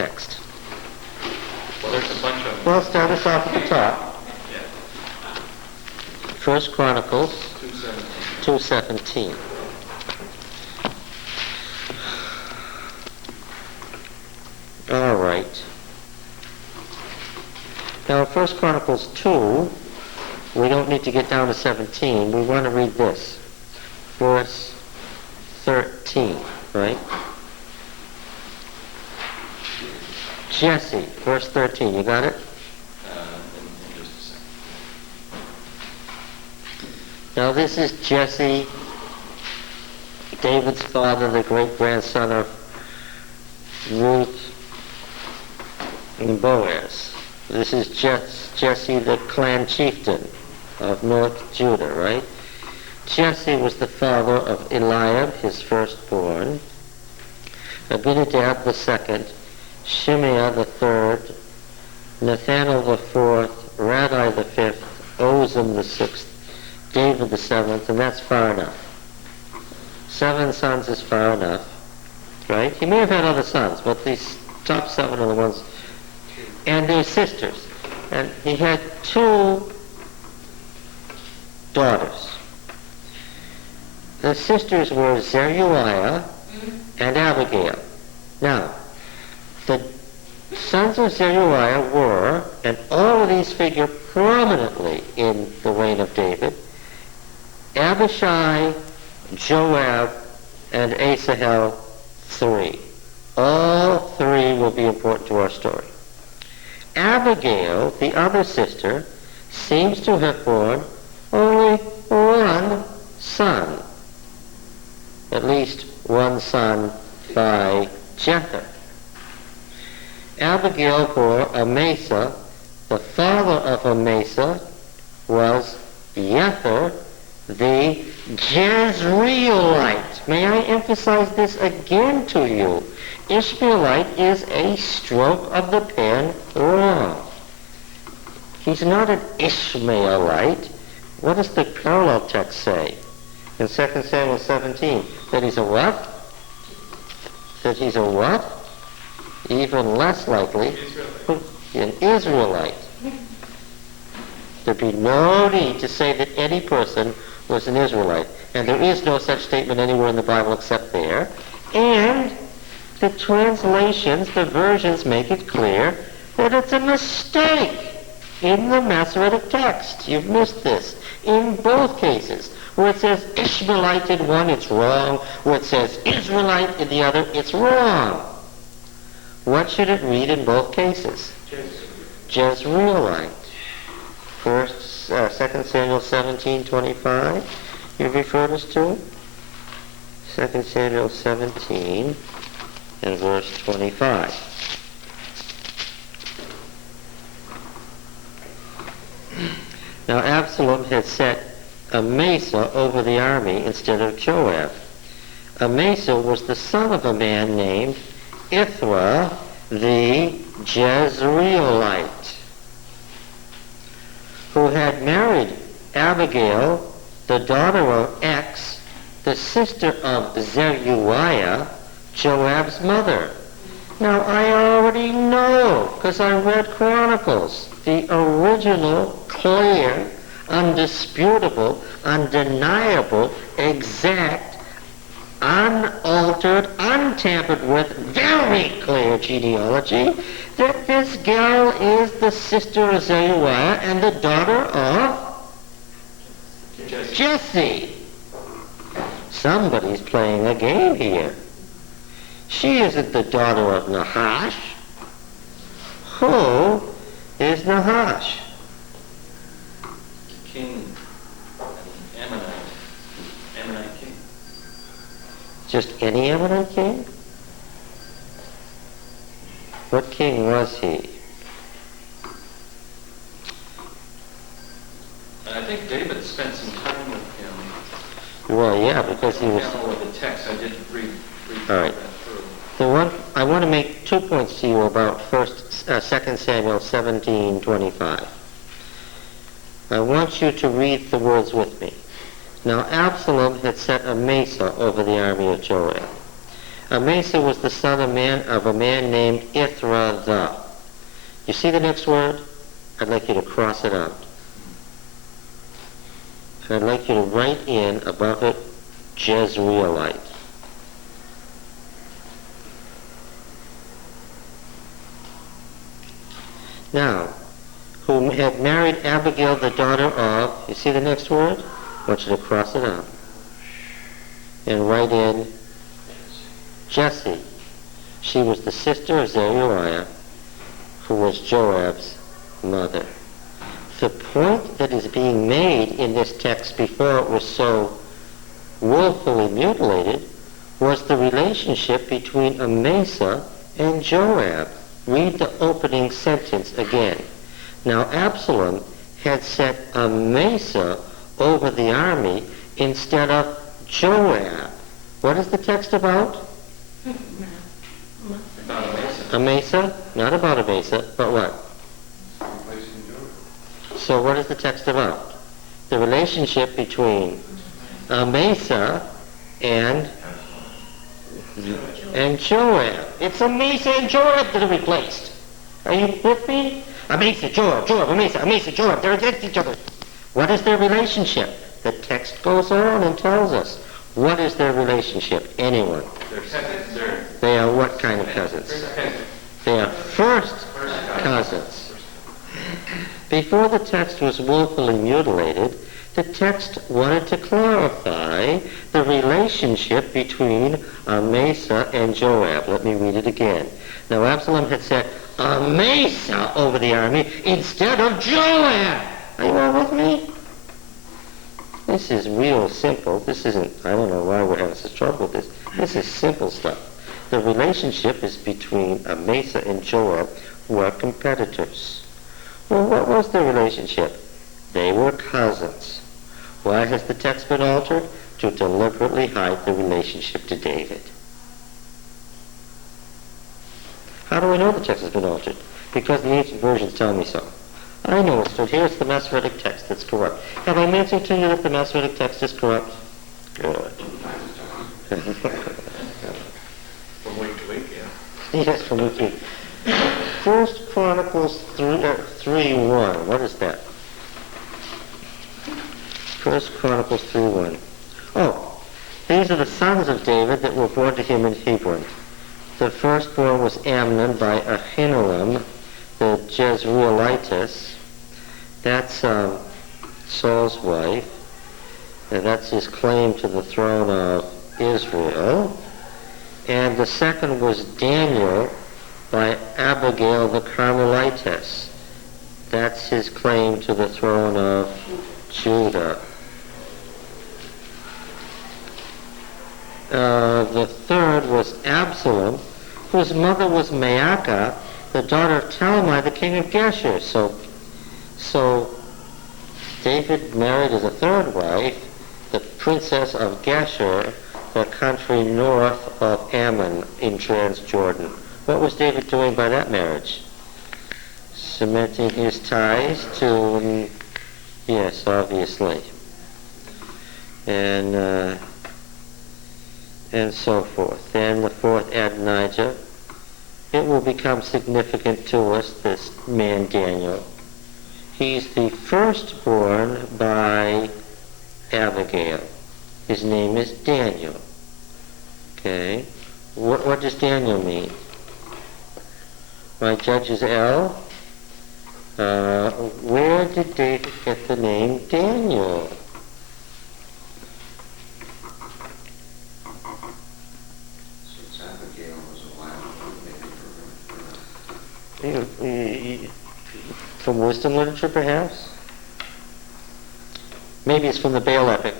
text? Well, there's a bunch of them. Well, start us off at the top. Yeah. 1 Chronicles 2:17. 2:17. All right. Now, in 1 Chronicles 2, we don't need to get down to 17. We want to read this. Verse 13, right? Jesse, verse 13. You got it? In just a second. Now, this is Jesse, David's father, the great-grandson of Ruth and Boaz. This is Jesse, the clan chieftain of North Judah, right? Jesse was the father of Eliab, his firstborn, Abinadab the second, Shimea the third, Nathanael the fourth, Radai the fifth, Ozem the sixth, David the seventh, and that's far enough. 7 sons is far enough, right? He may have had other sons, but these top 7 are the ones, and their sisters. And he had 2 daughters. The sisters were Zeruiah and Abigail. Now, the sons of Zeruiah were, and all of these figure prominently in the reign of David, Abishai, Joab, and Asahel, 3. All 3 will be important to our story. Abigail, the other sister, seems to have borne only 1 son. At least 1 son by Jether. Abigail bore Amasa. The father of Amasa was Jether, the Jezreelite. May I emphasize this again to you? Ishmaelite is a stroke of the pen wrong. He's not an Ishmaelite. What does the parallel text say? In 2 Samuel 17, that he's a what? That he's a what? Even less likely, an Israelite. There'd be no need to say that any person was an Israelite. And there is no such statement anywhere in the Bible except there. And the translations, the versions make it clear that it's a mistake in the Masoretic text. You've missed this. In both cases, where it says Ishmaelite in one, it's wrong. Where it says Israelite in the other, it's wrong. What should it read in both cases? Jezreelite. 2 Samuel 17:25. You referred us to? 2 Samuel 17 and verse 25. Now Absalom had set Amasa over the army instead of Joab. Amasa was the son of a man named Ithra the Jezreelite, who had married Abigail, the daughter of Ex, the sister of Zeruiah, Joab's mother. Now I already know, because I read Chronicles, the original, clear, undisputable, undeniable, exact, unaltered, untampered with, very clear genealogy, that this gal is the sister of Zeruiah and the daughter of Jesse. Somebody's playing a game here. She isn't the daughter of Nahash. Who is Nahash? King, Ammonite king. Just any Ammonite king? What king was he? And I think David spent some time with him. Well, yeah, because he was... With the text, I did read All right. that through. The one I want to make 2 points to you about 2 Samuel 17:25. I want you to read the words with me. Now Absalom had set Amasa over the army of Joab. Amasa was the son of a man named Ithra You see the next word? I'd like you to cross it out. And I'd like you to write in above it, Jezreelite. Now, who had married Abigail, the daughter of, you see the next word? I want you to cross it out. And write in Jesse. She was the sister of Zeruiah, who was Joab's mother. The point that is being made in this text before it was so willfully mutilated was the relationship between Amasa and Joab. Read the opening sentence again. Now Absalom had set Amasa over the army instead of Joab. What is the text about? About Amasa. Amasa? Not about Amasa, but what? So what is the text about? The relationship between Amasa and Joab. It's Amasa and Joab that are replaced. Are you with me? Amasa, Joab, Amasa, Joab. They're against each other. What is their relationship? The text goes on and tells us. What is their relationship? Anyone? They're cousins. They are what kind of cousins? They are first cousins. Before the text was willfully mutilated, the text wanted to clarify the relationship between Amasa and Joab. Let me read it again. Now Absalom had set Amasa over the army instead of Joab. Are you all with me? This is real simple. This isn't, I don't know why we're having such trouble with this. This is simple stuff. The relationship is between Amasa and Joab, who are competitors. Well, what was their relationship? They were cousins. Why has the text been altered? To deliberately hide the relationship to David. How do I know the text has been altered? Because the ancient versions tell me so. I know it's true. Here's the Masoretic text that's corrupt. Have I mentioned to you that the Masoretic text is corrupt? Good. From week to week, yeah. Yes, from week to week. First Chronicles 3:1. What is that? First Chronicles 3:1. Oh, these are the sons of David that were born to him in Hebron. The firstborn was Amnon by Ahinoam, the Jezreelitess. That's Saul's wife. And that's his claim to the throne of Israel. And the second was Daniel by Abigail the Carmelitess. That's his claim to the throne of Judah. The third was Absalom, whose mother was Maacah, the daughter of Talmai, the king of Geshur. So David married as a third wife the princess of Geshur, the country north of Ammon in Transjordan. What was David doing by that marriage? Cementing his ties to, yes, obviously. And so forth. Then the fourth, Adonijah. It will become significant to us, this man Daniel. He's the firstborn by Abigail. His name is Daniel. Okay. What does Daniel mean? My Judges L. Where did David get the name Daniel? Since Abigail was a wild woman, maybe From wisdom literature, perhaps? Maybe it's from the Baal epic.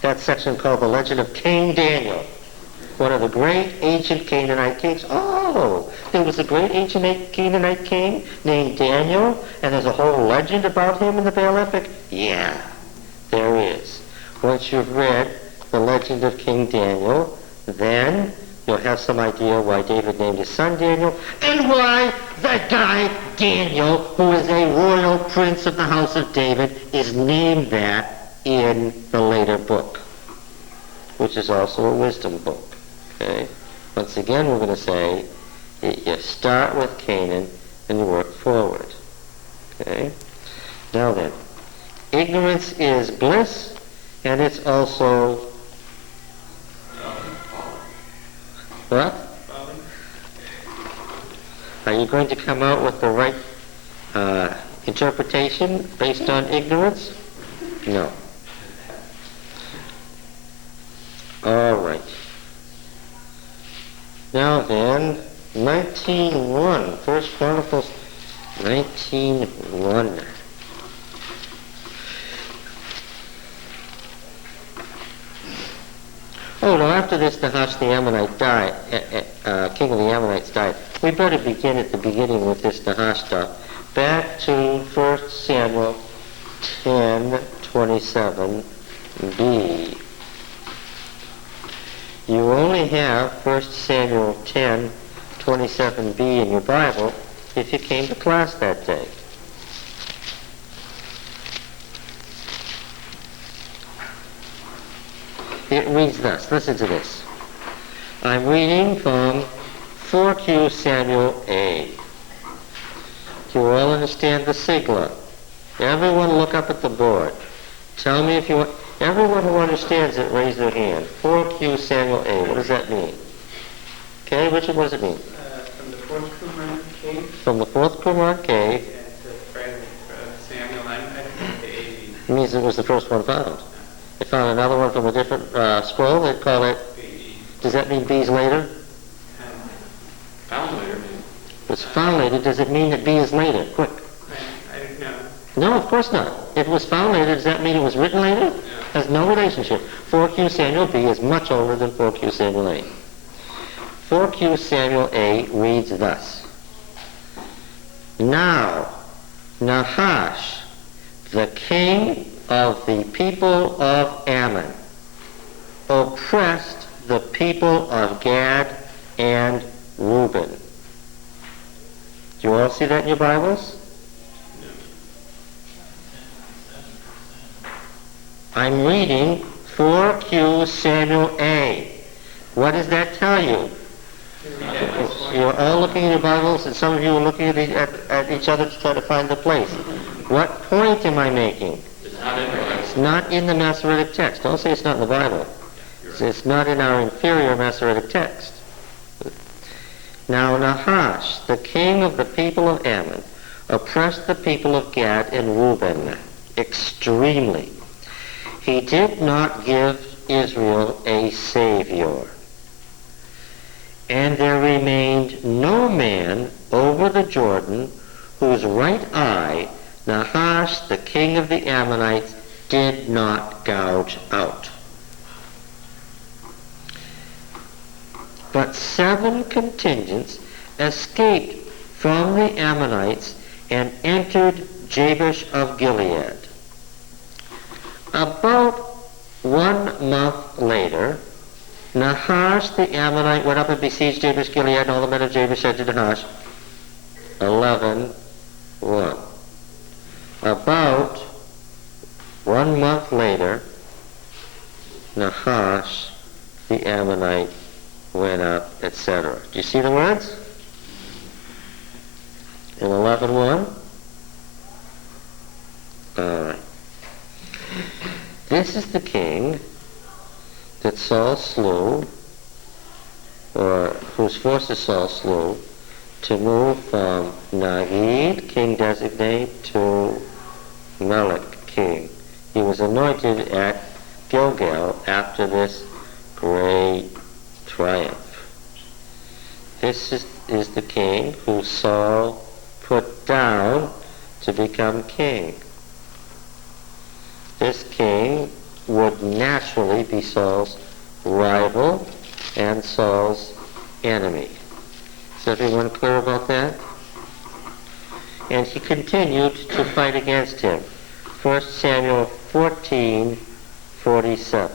That section called The Legend of King Daniel, one of the great ancient Canaanite kings. Oh, there was a great ancient Canaanite king named Daniel, and there's a whole legend about him in the Baal epic? Yeah, there is. Once you've read The Legend of King Daniel, then you'll have some idea why David named his son Daniel, and why that guy Daniel, who is a royal prince of the house of David, is named that in the later book, which is also a wisdom book. Okay? Once again, we're going to say you start with Canaan, and you work forward. Okay? Now then, ignorance is bliss, and it's also what? Are you going to come out with the right interpretation based on ignorance? No. All right. Now then, 19:1, 1 Chronicles 19:1. Oh, no, after this, Nahash the Ammonite died, king of the Ammonites died. We better begin at the beginning with this Nahash stuff. Back to 1 Samuel 10:27b. You only have 1 Samuel 10:27b in your Bible if you came to class that day. It reads thus. Listen to this. I'm reading from 4Q Samuel A. Do you all understand the sigla? Everyone look up at the board. Tell me if you want. Everyone who understands it, raise their hand. 4Q Samuel A. What does that mean? Okay, Richard, what does it mean? From the fourth Qumran cave. From the fourth Qumran cave. Samuel, I think the AD. It means it was the first one found. They found another one from a different scroll. They'd call it. Does that mean B's later? Found later. It's found later. Does it mean that B is later? Quick. I don't know. No, of course not. If it was found later, does that mean it was written later? Has no relationship. 4Q Samuel B is much older than 4Q Samuel A. 4Q Samuel A reads thus. Now, Nahash, the king of the people of Ammon, oppressed the people of Gad and Reuben. Do you all see that in your Bibles? I'm reading 4Q Samuel A. What does that tell you? You're all looking at your Bibles, and some of you are looking at each other to try to find the place. What point am I making? It's not in the Masoretic text. Don't say it's not in the Bible. It's not in our inferior Masoretic text. Now Nahash, the king of the people of Ammon, oppressed the people of Gad and Reuben extremely. He did not give Israel a savior. And there remained no man over the Jordan whose right eye Nahash, the king of the Ammonites, did not gouge out. But 7 contingents escaped from the Ammonites and entered Jabesh of Gilead. About 1 month later, Nahash the Ammonite went up and besieged Jabesh Gilead, and all the men of Jabesh said to Nahash, 11:1. About 1 month later, Nahash the Ammonite went up, etc. Do you see the words? In 11:1? All right. This is the king that Saul slew, or whose forces Saul slew, to move from Nagid, king designate, to Melech, king. He was anointed at Gilgal after this great triumph. This is the king who Saul put down to become king. This king would naturally be Saul's rival and Saul's enemy. Is everyone clear about that? And he continued to fight against him. 1 Samuel 14:47.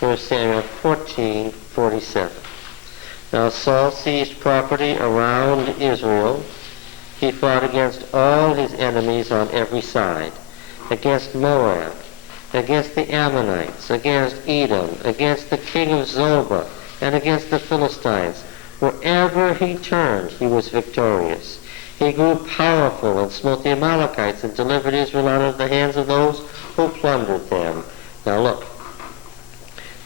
1 Samuel 14:47. Now Saul seized property around Israel. He fought against all his enemies on every side. Against Moab, against the Ammonites, against Edom, against the king of Zobah, and against the Philistines. Wherever he turned, he was victorious. He grew powerful and smote the Amalekites and delivered Israel out of the hands of those who plundered them. Now look,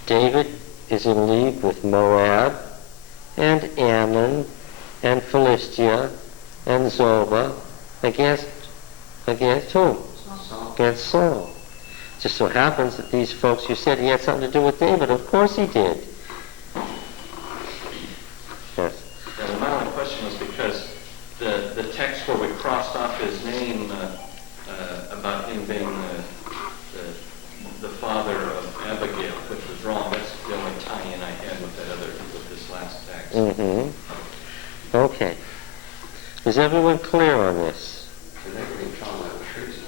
David is in league with Moab and Ammon and Philistia and Zobah against whom? Saul. Against Saul. Just so happens that these folks, you said he had something to do with David. Of course he did. Yes. Yeah, my only question was because the text where we crossed off his name about him being the father of Abigail, which was wrong. That's the only tie-in I had with this last text. Mm-hmm. Okay. Is everyone clear on this? Did they really call that treason?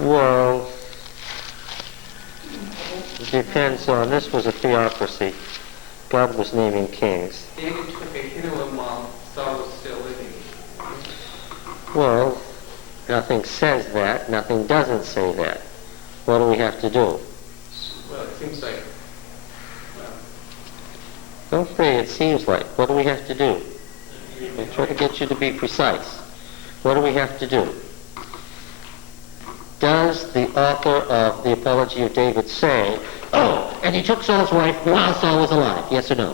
Well, it depends on, this was a theocracy. God was naming kings. David took a hit of him while Saul was still living. Well, nothing says that, nothing doesn't say that. What do we have to do? Well, it seems like, well, Don't say it seems like. What do we have to do? I try to get you to be precise. What do we have to do? Does the author of the Apology of David say, oh, and he took Saul's wife while Saul was alive? Yes or no?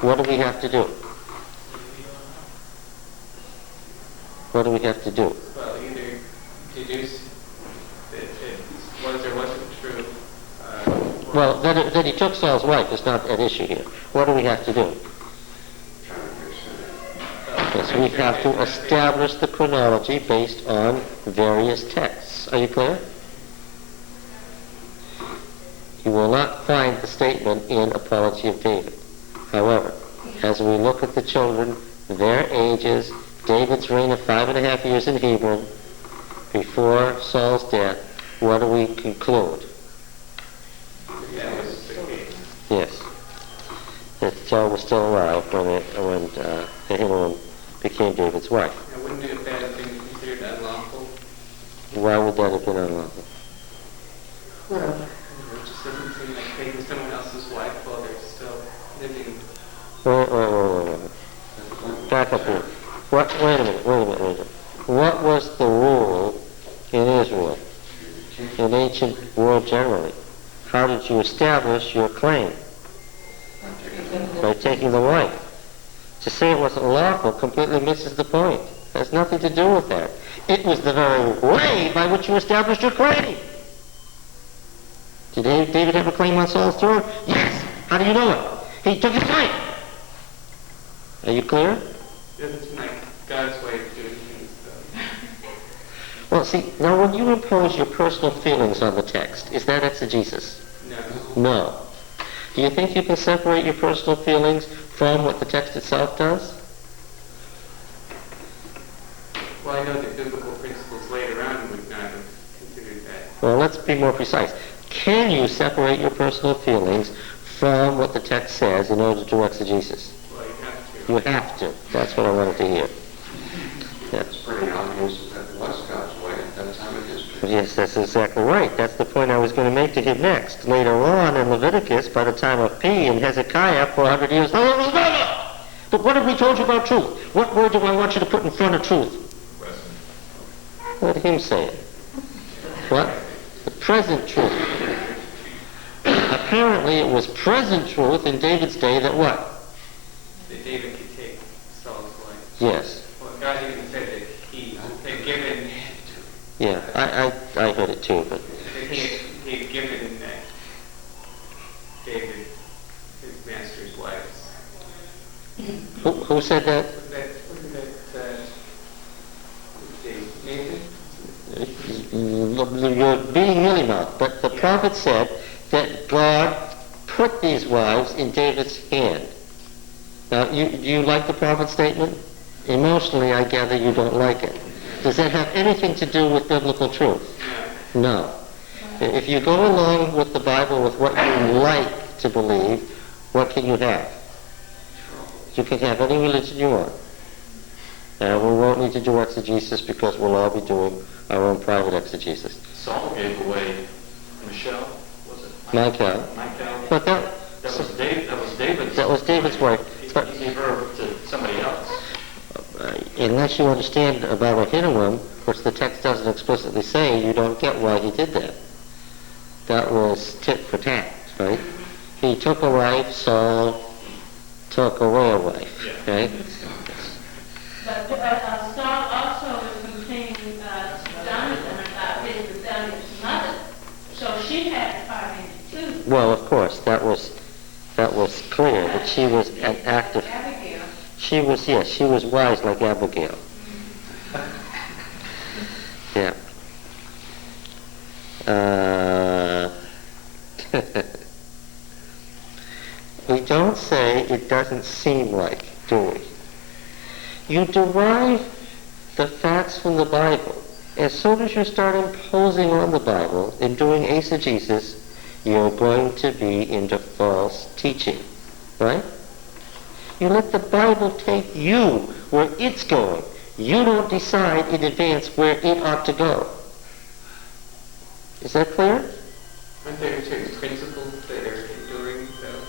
What do we have to do? What do we have to do? well, either deduce that it was or wasn't true. Well, that he took Saul's wife is not at issue here. What do we have to do? Trying to fix it. Yes, we have to establish the chronology based on various texts. Are you clear? You will not find the statement in Apology of David. However, as we look at the children, their ages, David's reign of 5.5 years in Hebron, before Saul's death, what do we conclude? That was the case. Yes. That Saul was still alive when Ahinoam became David's wife. Now, wouldn't that have been considered unlawful? Why would that have been unlawful? Well, it just doesn't seem like taking someone else's wife while they're still living. Wait. Back up here. Wait a minute. What was the rule in Israel, in ancient world generally? How did you establish your claim? By taking the wife. To say it wasn't lawful completely misses the point. It has nothing to do with that. It was the very way by which you established your claim. Did David have a claim on Saul's throne? Yes. How do you know it? He took his wife. Are you clear? It doesn't seem like God's way of doing things, though. Well, see, now when you impose your personal feelings on the text, is that exegesis? No. No. Do you think you can separate your personal feelings from what the text itself does? Well, I know that biblical principles later on would not have considered that. Well, let's be more precise. Can you separate your personal feelings from what the text says in order to do exegesis? Well, you have to. You have to. That's what I wanted to hear. It's pretty obvious that that was God's way at that time in history. Yes, that's exactly right. That's the point I was going to make to him next. Later on in Leviticus, by the time of P and Hezekiah, 400 years later, it was better. But what have we told you about truth? What word do I want you to put in front of truth? Let him say it. What? The present truth. Apparently it was present truth in David's day that what? That David could take Saul's wife. Yes. Well, God even said that he had given, Yeah, I heard it too, but that he had given David his master's wives. who said that? Wasn't that Nathan? You're being mealy mouthed, but the prophet said that God put these wives in David's hand. Now, do you like the prophet's statement? Emotionally, I gather you don't like it. Does that have anything to do with biblical truth? No. If you go along with the Bible with what you like to believe, what can you have? You can have any religion you want. And we won't need to do exegesis because we'll all be doing our own private exegesis. Saul gave away Michelle, was it? Michal. But That was David's. that was David's wife. He But, gave her to somebody else. unless you understand about Ahinoam, which the text doesn't explicitly say, you don't get why he did that. That was tit for tat, right? He took a wife, Saul took away a wife, right? But Saul also was complaining to Jonathan about his rebellious mother, so she had a part in it too. Well, of course, that was clear that she was an active. Abigail. She was wise like Abigail. Yeah. We don't say it doesn't seem like, do we? You derive the facts from the Bible. As soon as you start imposing on the Bible and doing eisegesis, you're going to be into false teaching, right? You let the Bible take you where it's going. You don't decide in advance where it ought to go. Is that clear? Aren't there certain principles that are enduring, though?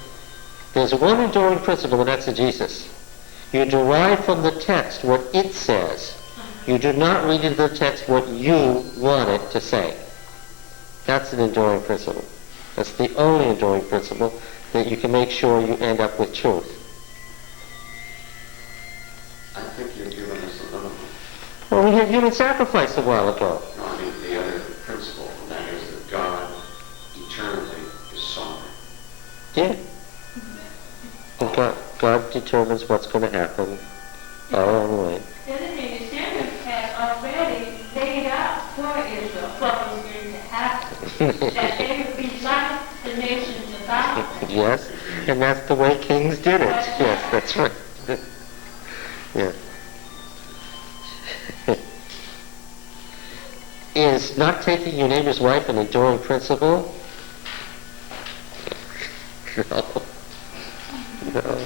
There's one enduring principle in exegesis. You derive from the text what it says. You do not read into the text what you want it to say. That's an enduring principle. That's the only enduring principle that you can make sure you end up with truth. I think you've given us another one. Well, we had human sacrifice a while ago. No, I mean the other principle, and that is that God eternally is sovereign. Yeah. And God determines what's going to happen all along the way. The other thing is Samuel had already laid out for Israel what was going to happen. That they would be like the nations about them. Yes, and that's the way kings did it. Yes, that's right. Yeah. Is not taking your neighbor's wife an enduring principle? No. No.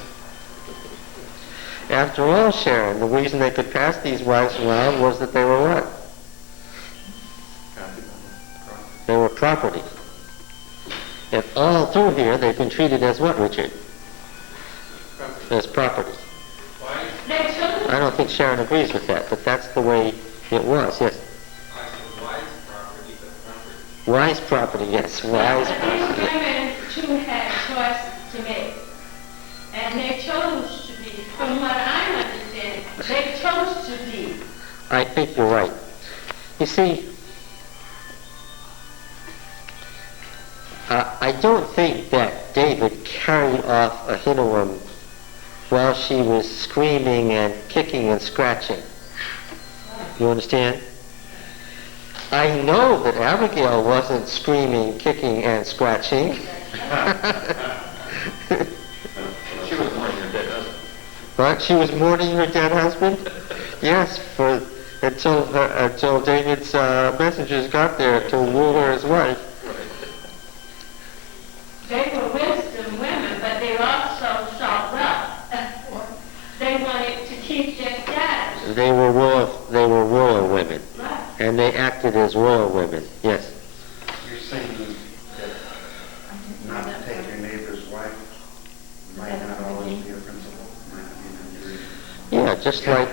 After all, Sharon, the reason they could pass these wives around was that they were what? They were property. And all through here, they've been treated as what, Richard? As property. I don't think Sharon agrees with that, but that's the way it was, yes. Wise property, yes, wise property. These women too had choices to make. And they chose to be, from what I'm understanding, they chose to be. I think you're right. You see, I don't think that David carried off Ahinoam while she was screaming and kicking and scratching. You understand? I know that Abigail wasn't screaming, kicking, and scratching. She was mourning her dead husband. But she was mourning her dead husband? Yes, until David's messengers got there to woo her as wife. They were wisdom women, but they also sought wealth. They wanted to keep their status. They were royal women, Right. and they acted as royal women. Yes. You're saying that not to take your neighbor's wife might not always be a principle, might be an enduring. Yeah, just like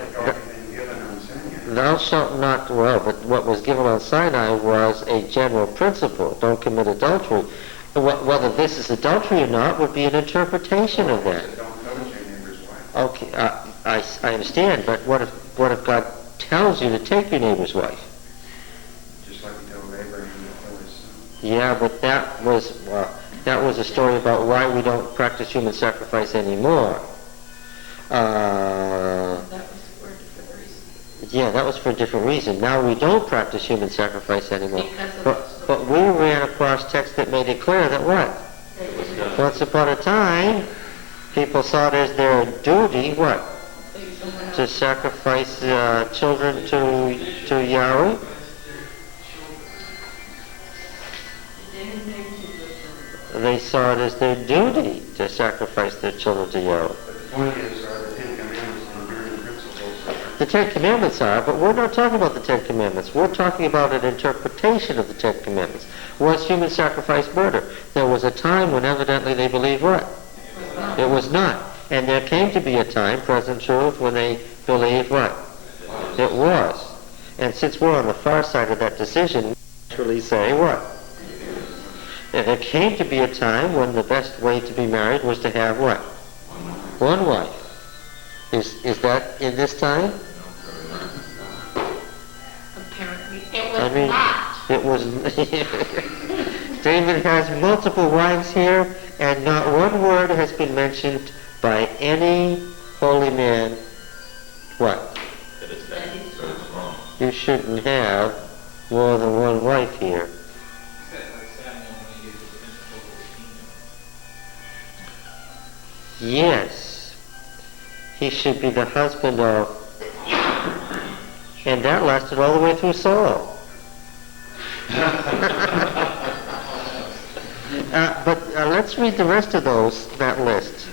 thou shalt not. Well, but what was given on Sinai was a general principle: don't commit adultery. Whether this is adultery or not would be an interpretation of that. Don't covet your neighbor's wife. Okay, I understand, but what if God tells you to take your neighbor's wife? Just like he told Abraham to kill his son. Yeah, but that was a story about why we don't practice human sacrifice anymore. Yeah, that was for a different reason. Now we don't practice human sacrifice anymore. But we ran across text that made it clear that what? Once upon a time, people saw it as their duty, what? To sacrifice children to Yahweh. They saw it as their duty to sacrifice their children to Yahweh. But the point is, are the Ten Commandments enduring principles? The Ten Commandments are, but we're not talking about the Ten Commandments. We're talking about an interpretation of the Ten Commandments. Was human sacrifice murder? There was a time when evidently they believed what? It was not. And there came to be a time, present truth, when they believed what? It was. And since we're on the far side of that decision, we naturally say what? And there came to be a time when the best way to be married was to have what? One wife. Is that in this time? Apparently, it was not. It was. David has multiple wives here, and not one word has been mentioned by any holy man. What? That is bad. So it's wrong. You shouldn't have more than one wife here. Yes, he should be the husband of, and that lasted all the way through Saul. But let's read the rest of that list.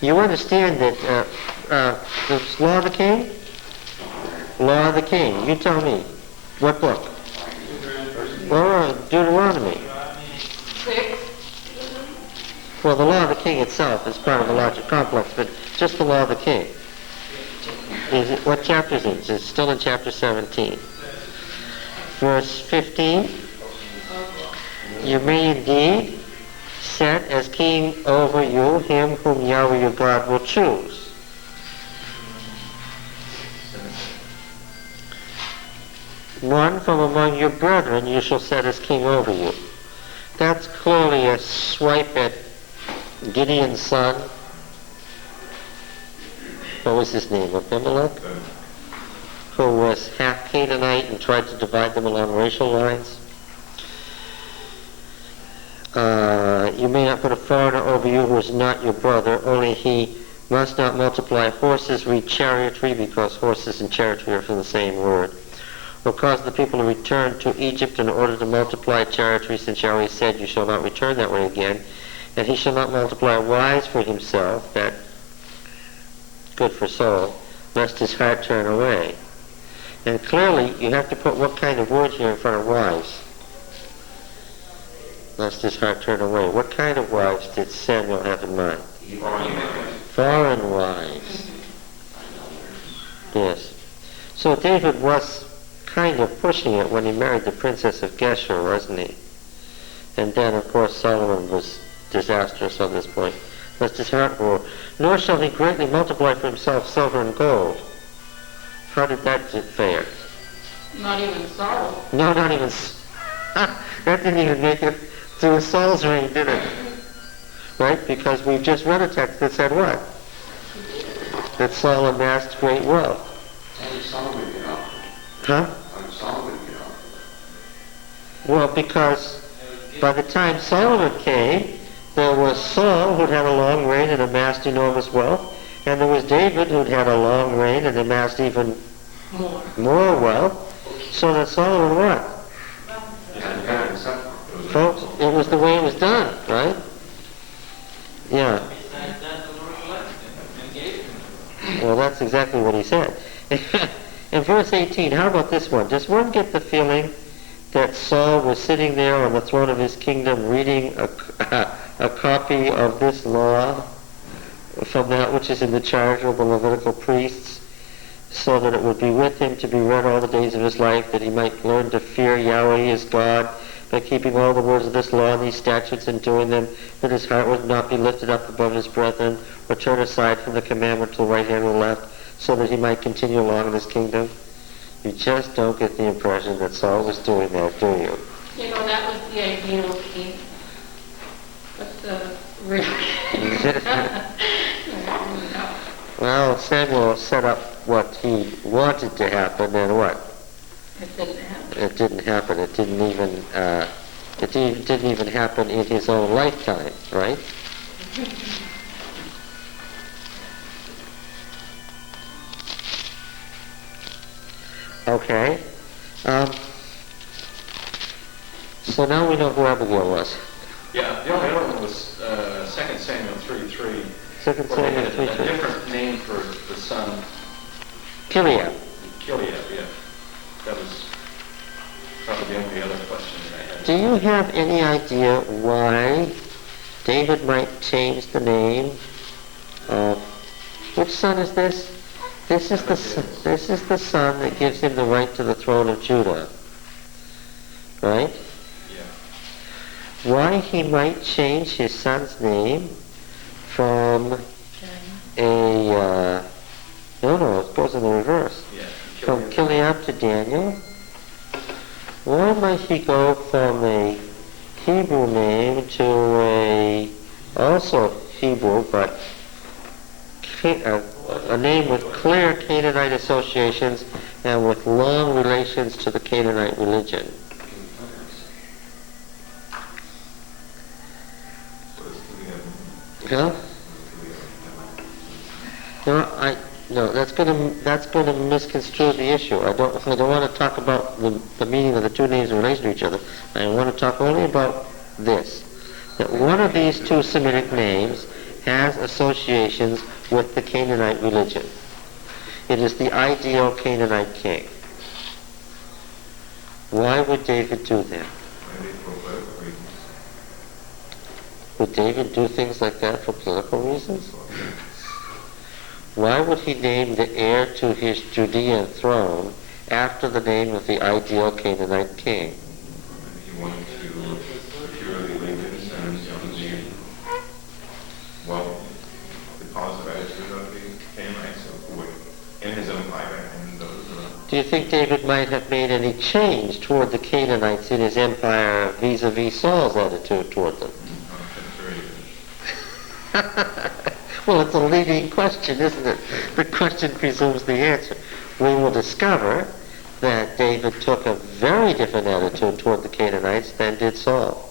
You understand that the Law of the King? Law of the King. You tell me. What book? Deuteronomy. 6. Well, the Law of the King itself is part of a larger complex, but just the Law of the King. What chapter is it? It's still in chapter 17. Verse 15. You may indeed set as king over you him whom Yahweh your God will choose. One from among your brethren you shall set as king over you. That's clearly a swipe at Gideon's son. What was his name? Abimelech? Who was half Canaanite and tried to divide them along racial lines. You may not put a foreigner over you who is not your brother, only he must not multiply horses, read chariotry, because horses and chariotry are from the same word, or cause the people to return to Egypt in order to multiply chariotry, since Yahweh said, you shall not return that way again, and he shall not multiply wives for himself, that good for Saul, lest his heart turn away. And clearly, you have to put what kind of word here in front of wives? Lest his heart turn away. What kind of wives did Samuel have in mind? Foreign wives. Yes. So David was kind of pushing it when he married the princess of Geshur, wasn't he? And then, of course, Solomon was disastrous on this point. Lest his heart grow. Nor shall he greatly multiply for himself silver and gold. How did that fare? Not even Saul. No, not even. That didn't even make it through Saul's reign, did it? Right? Because we've just read a text that said what? That Saul amassed great wealth. How did Solomon get off? Huh? How did Solomon get off? Well, because by the time Solomon came, there was Saul who'd had a long reign and amassed enormous wealth, and there was David who'd had a long reign and amassed even more wealth, so that Solomon what? Folks, it was the way it was done, right? Yeah. Well, that's exactly what he said. In verse 18, how about this one? Does one get the feeling that Saul was sitting there on the throne of his kingdom reading a copy of this law from that which is in the charge of the Levitical priests, so that it would be with him to be read all the days of his life, that he might learn to fear Yahweh his God by keeping all the words of this law and these statutes and doing them, that his heart would not be lifted up above his brethren, or turn aside from the commandment to the right hand or the left, so that he might continue along in his kingdom? You just don't get the impression that Saul was doing that, do you? You know, that was the ideal king. But really... Well, Samuel set up what he wanted to happen, and what? It didn't happen. It didn't happen. It didn't even happen in his own lifetime, right? Okay. So now we know who Abigail was. Yeah, the only other one was 2 Samuel 3:3. 2 Where they Samuel had 3. a different name for the son, Gilead. Gilead, yeah. That was probably the only other question that I had. Do you have any idea why David might change the name of... Which son is this? This is the son that gives him the right to the throne of Judah, right? Yeah. Why he might change his son's name from a no, it goes in the reverse. Yeah. From Kileab to Daniel. Why might he go from a Hebrew name to a also Hebrew but a name with clear Canaanite associations and with long relations to the Canaanite religion? Huh? No, that's going to misconstrue the issue. I don't want to talk about the meaning of the two names in relation to each other. I want to talk only about this: that one of these two Semitic names has associations with the Canaanite religion. It is the ideal Canaanite king. Why would David do that? Would David do things like that for political reasons? Why would he name the heir to his Judean throne after the name of the ideal Canaanite king? He wanted to purely link his son's young name, well, the positive attitude of the Canaanites in his empire and those around. Do you think David might have made any change toward the Canaanites in his empire vis-a-vis Saul's attitude toward them? Well, it's a leading question, isn't it? The question presumes the answer. We will discover that David took a very different attitude toward the Canaanites than did Saul.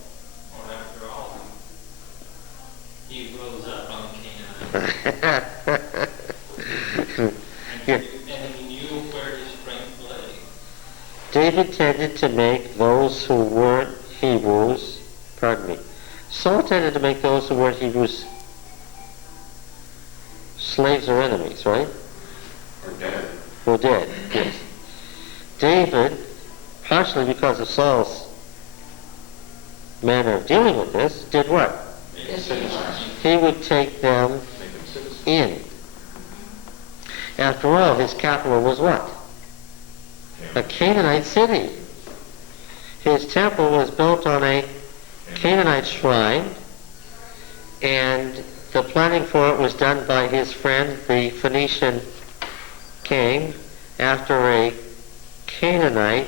Well, after all, he rose up on Canaanites. Yeah. And he knew where his strength lay. David tended to make those who weren't Hebrews, Saul tended to make those who weren't Hebrews slaves or enemies, right? Or dead. Or dead, yes. David, partially because of Saul's manner of dealing with this, did what? He would take them in. After all, his capital was what? A Canaanite city. His temple was built on a Canaanite shrine, and the planning for it was done by his friend, the Phoenician king, after a Canaanite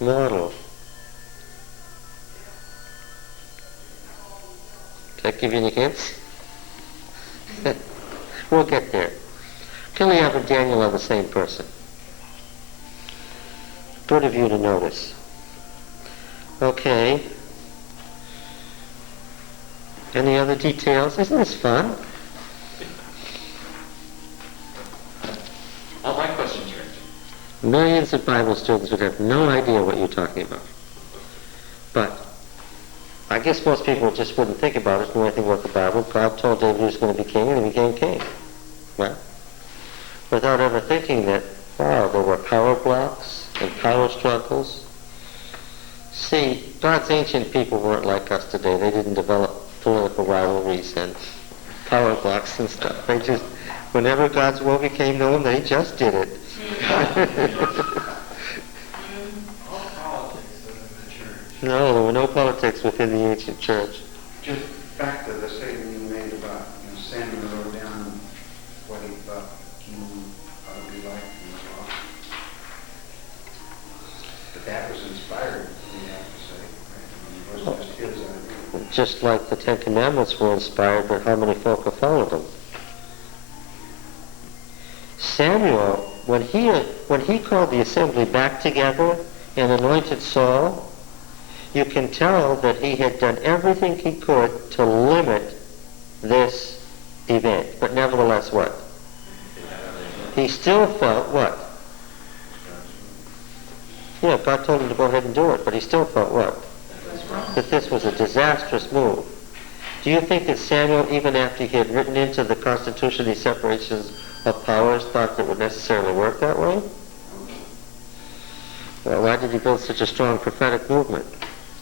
model. Does that give you any hints? We'll get there. Kileab and Daniel are the same person. Good of you to notice. Okay. Any other details? Isn't this fun? All my questions are answered. Millions of Bible students would have no idea what you're talking about. But I guess most people just wouldn't think about it, knew anything about the Bible. God told David he was going to be king, and he became king. Well, without ever thinking that, wow, there were power blocks and power struggles. See, God's ancient people weren't like us today. They didn't develop political rivalries and power blocks and stuff. They just, whenever God's will became known, they just did it. All politics in the church. No, there were no politics within the ancient church. Just back to the statement you made about Samuel wrote down what he thought king ought to be like in the law. But that was inspired, we have to say. Right? It wasn't just his idea. Just like the Ten Commandments were inspired, but how many folk have followed them? Samuel, when he called the assembly back together and anointed Saul, you can tell that he had done everything he could to limit this event. But nevertheless, what? He still felt what? Yeah, God told him to go ahead and do it, but he still felt what? That this was a disastrous move. Do you think that Samuel, even after he had written into the Constitution these separations of powers, thought that it would necessarily work that way? Well, why did he build such a strong prophetic movement?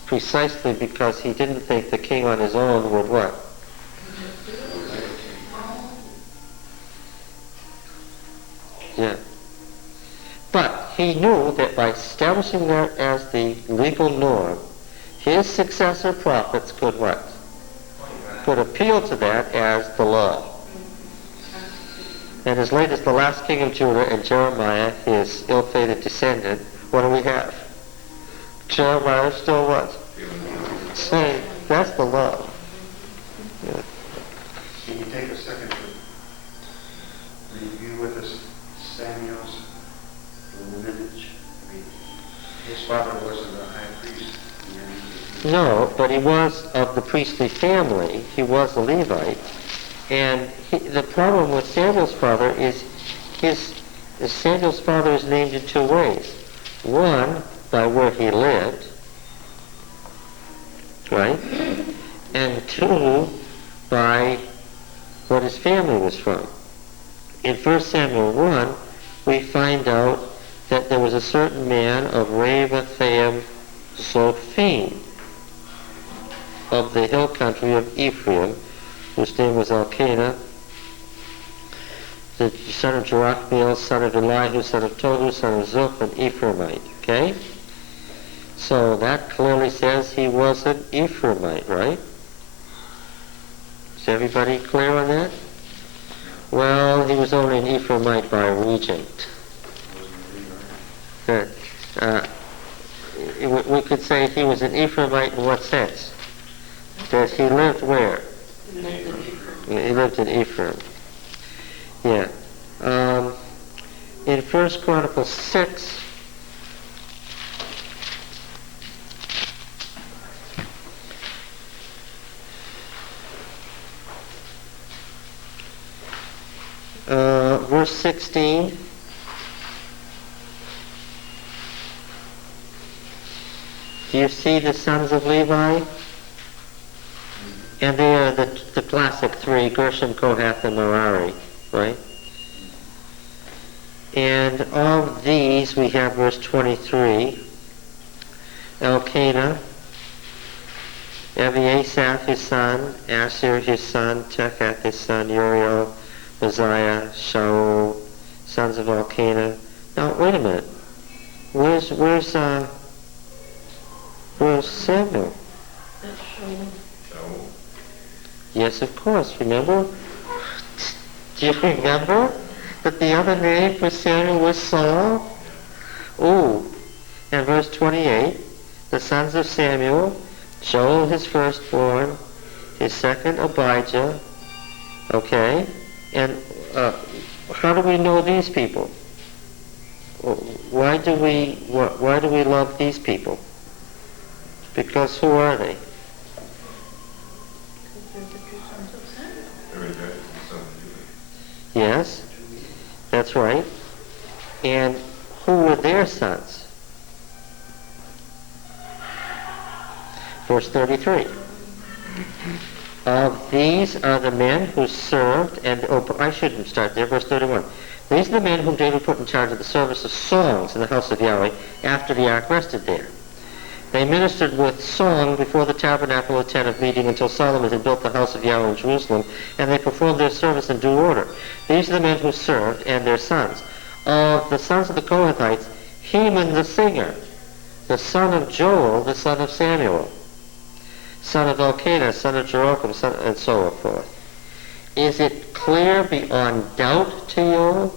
Precisely because he didn't think the king on his own would what? Yeah. But he knew that by establishing that as the legal norm, his successor prophets could what? Could appeal to that as the law. And as late as the last king of Judah and Jeremiah, his ill-fated descendant, what do we have? Jeremiah still what? Saying, that's the law. Yeah. Can you take a second to review with us Samuel's lineage? I mean, his father wasn't a high priest. No, but he was of the priestly family. He was a Levite. And the problem with Samuel's father is Samuel's father is named in two ways. One, by where he lived, right? And two, by what his family was from. In 1 Samuel 1, we find out that there was a certain man of Ramathaim Zophim of the hill country of Ephraim, whose name was Elkanah, the son of Jerachmeel, son of Elihu, son of Tohu, son of Zuph, an Ephraimite. Okay? So that clearly says he was an Ephraimite, right? Is everybody clear on that? Well, he was only an Ephraimite by regent. We could say he was an Ephraimite in what sense? That he lived where? He lived in Ephraim. Yeah. In 1 Chronicles 6, verse 16, do you see the sons of Levi? And they are the classic three, Gershom, Kohath, and Merari, right? And of these, we have verse 23, Elkanah, Abiasaph his son, Asher his son, Techath his son, Uriel, Uzziah, Shaul, sons of Elkanah. Now, wait a minute. Where's Samuel? Yes, of course. Remember? Do you remember that the other name for Samuel was Saul? Ooh. And verse 28, the sons of Samuel, Joel his firstborn, his second Abijah. Okay? And how do we know these people? Why do we love these people? Because who are they? Yes, that's right. And who were their sons? Verse 33. Of these are the men who served, and I shouldn't start there, verse 31. These are the men whom David put in charge of the service of songs in the house of Yahweh after the ark rested there. They ministered with song before the tabernacle of tent of meeting until Solomon had built the house of Yahweh in Jerusalem, and they performed their service in due order. These are the men who served and their sons. Of the sons of the Kohathites, Heman the singer, the son of Joel, the son of Samuel, son of Elkanah, son of Jeroham, and so forth. Is it clear beyond doubt to you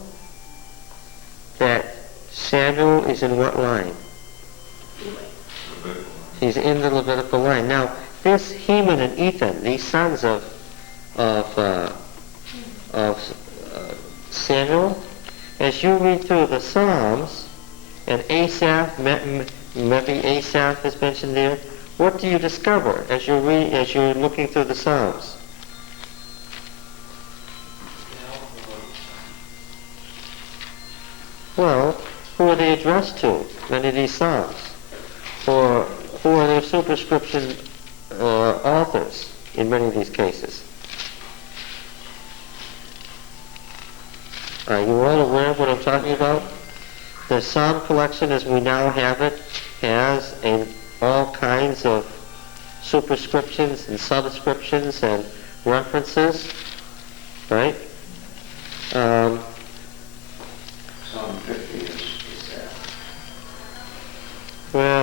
that Samuel is in what line? He's in the Levitical line. Now, this Heman and Ethan, these sons of Samuel, as you read through the Psalms, and Asaph, maybe Asaph is mentioned there, what do you discover as you're looking through the Psalms? Well, who are they addressed to, many of these Psalms? Or who are their superscription authors in many of these cases? Are you all aware of what I'm talking about? The Psalm collection as we now have it has all kinds of superscriptions and subscriptions and references, right?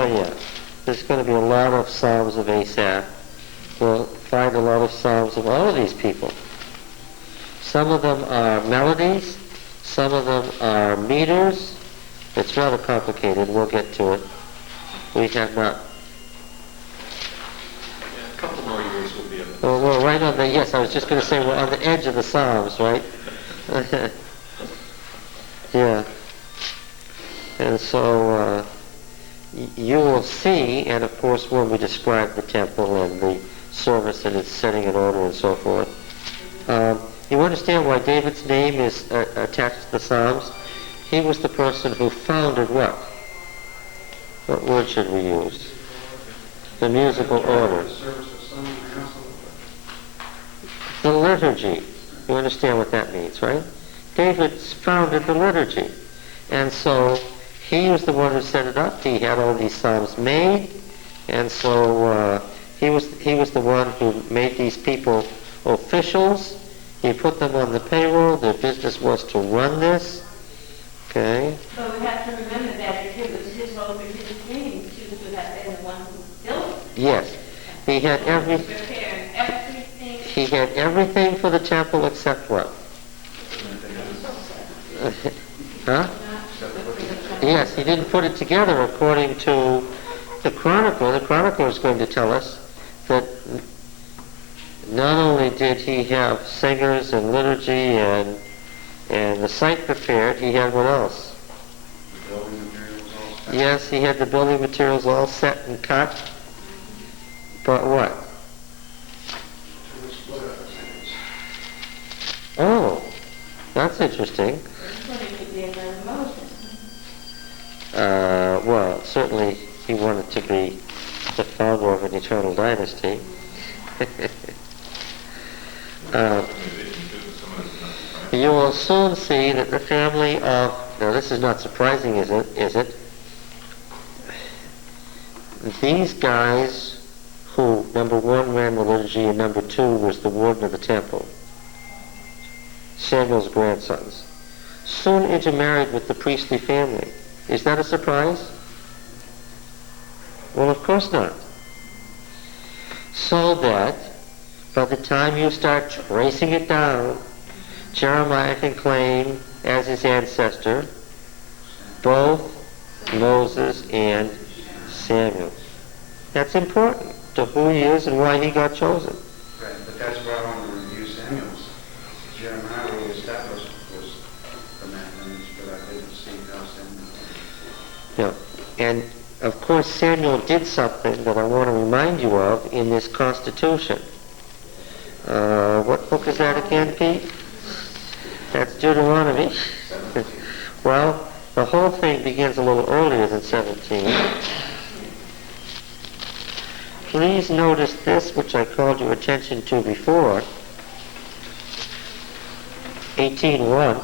Oh yeah, there's going to be a lot of psalms of Asaph. We'll find a lot of psalms of all of these people. Some of them are melodies, some of them are meters. It's rather complicated. We'll get to it. We have not. Yeah, a couple more years will be up. Well, we're right on the, yes, I was just going to say we're on the edge of the Psalms, right? Yeah. And so you will see, and of course when we describe the temple and the service and its setting in order and so forth, you understand why David's name is attached to the Psalms? He was the person who founded what? What word should we use? The musical order. The liturgy. You understand what that means, right? David founded the liturgy. And so he was the one who set it up. He had all these psalms made. And so he was the one who made these people officials. He put them on the payroll. Their business was to run this. Okay. But we have to remember that if it was his over his name, he would have been the one who built it. Yes. He had Preparing everything. He had everything for the temple except what? Huh? Yes, he didn't put it together according to the Chronicle. The Chronicle is going to tell us that not only did he have singers and liturgy and the site prepared, he had what else? The building materials all set. Yes, he had the building materials all set and cut. But what? Oh, that's interesting. Well, certainly he wanted to be the founder of an eternal dynasty. You will soon see that the family of, now this is not surprising, is it? These guys who, number one, ran the liturgy, and number two was the warden of the temple, Samuel's grandsons, soon intermarried with the priestly family. Is that a surprise? Well, of course not. So that by the time you start tracing it down, Jeremiah can claim as his ancestor both Moses and Samuel. That's important to who he is and why he got chosen. Right, but that's where I want to review Samuel's. Jeremiah really established was the man lineage, but I didn't see how Samuel. Yeah. And of course Samuel did something that I want to remind you of in this Constitution. What book is that again, Pete? That's Deuteronomy. Well, the whole thing begins a little earlier than 17. Please notice this, which I called your attention to before. 18:1.